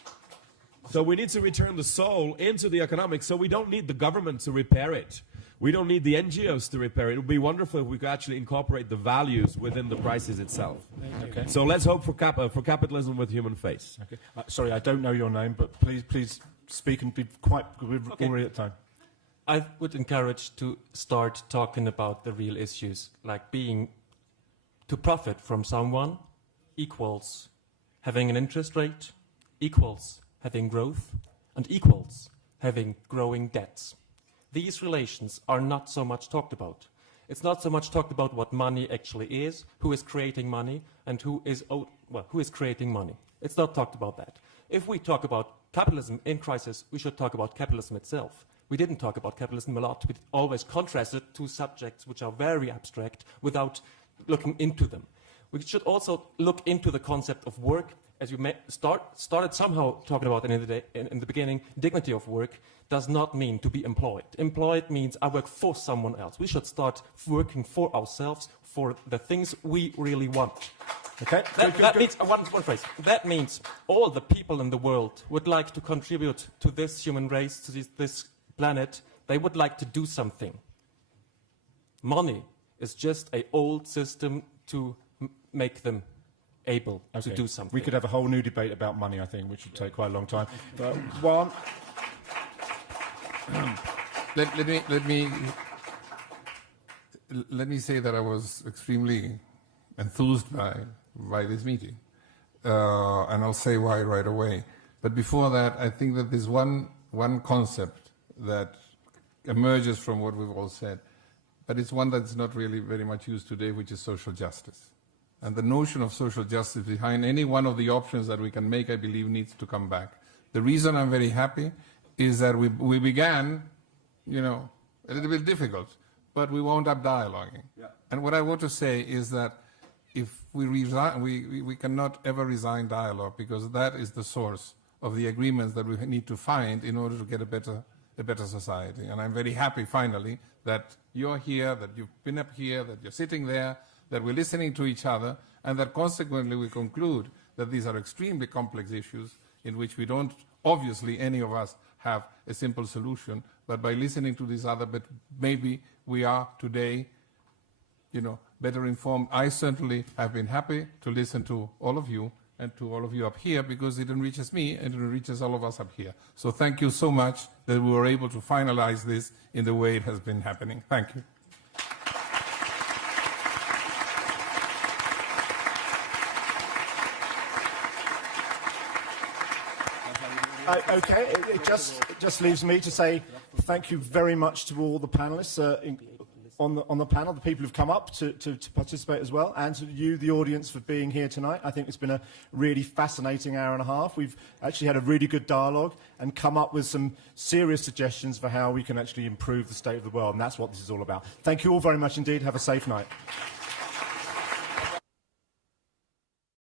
So we need to return the soul into the economics, so we don't need the government to repair it. We don't need the NGOs to repair it. It would be wonderful if we could actually incorporate the values within the prices itself. Okay. So let's hope for capitalism with human face. Okay. Sorry, I don't know your name, but please speak and be quite... We're already at time. I would encourage to start talking about the real issues, like to profit from someone equals having an interest rate, equals having growth, and equals having growing debts. These relations are not so much talked about. It's not so much talked about what money actually is, who is creating money, and who is creating money. It's not talked about that. If we talk about capitalism in crisis, we should talk about capitalism itself. We didn't talk about capitalism a lot. We always contrasted two subjects which are very abstract without looking into them. We should also look into the concept of work, as you started somehow talking about in the beginning. Dignity of work does not mean to be employed. Employed means I work for someone else. We should start working for ourselves, for the things we really want. Okay. That means one phrase. That means all the people in the world would like to contribute to this human race, to this planet. They would like to do something. Money is just an old system to make them able to do something. We could have a whole new debate about money, I think, which would take quite a long time. But one. Let me say that I was extremely enthused by this meeting, and I'll say why right away. But before that, I think that there's one concept that emerges from what we've all said, but it's one that's not really very much used today, which is social justice. And the notion of social justice behind any one of the options that we can make, I believe, needs to come back. The reason I'm very happy is that we began, a little bit difficult, but we wound up dialoguing. Yeah. And what I want to say is that if we cannot ever resign dialogue, because that is the source of the agreements that we need to find in order to get a better society. And I'm very happy, finally, that you're here, that you've been up here, that you're sitting there, that we're listening to each other, and that consequently we conclude that these are extremely complex issues in which we don't, obviously, any of us have a simple solution, but by listening to this other, but maybe we are today, better informed. I certainly have been happy to listen to all of you and to all of you up here, because it enriches me and it enriches all of us up here. So thank you so much that we were able to finalize this in the way it has been happening. Thank you. Okay, it just leaves me to say thank you very much to all the panelists on the panel, the people who've come up to participate as well, and to you, the audience, for being here tonight. I think it's been a really fascinating hour and a half. We've actually had a really good dialogue and come up with some serious suggestions for how we can actually improve the state of the world, and that's what this is all about. Thank you all very much indeed. Have a safe night.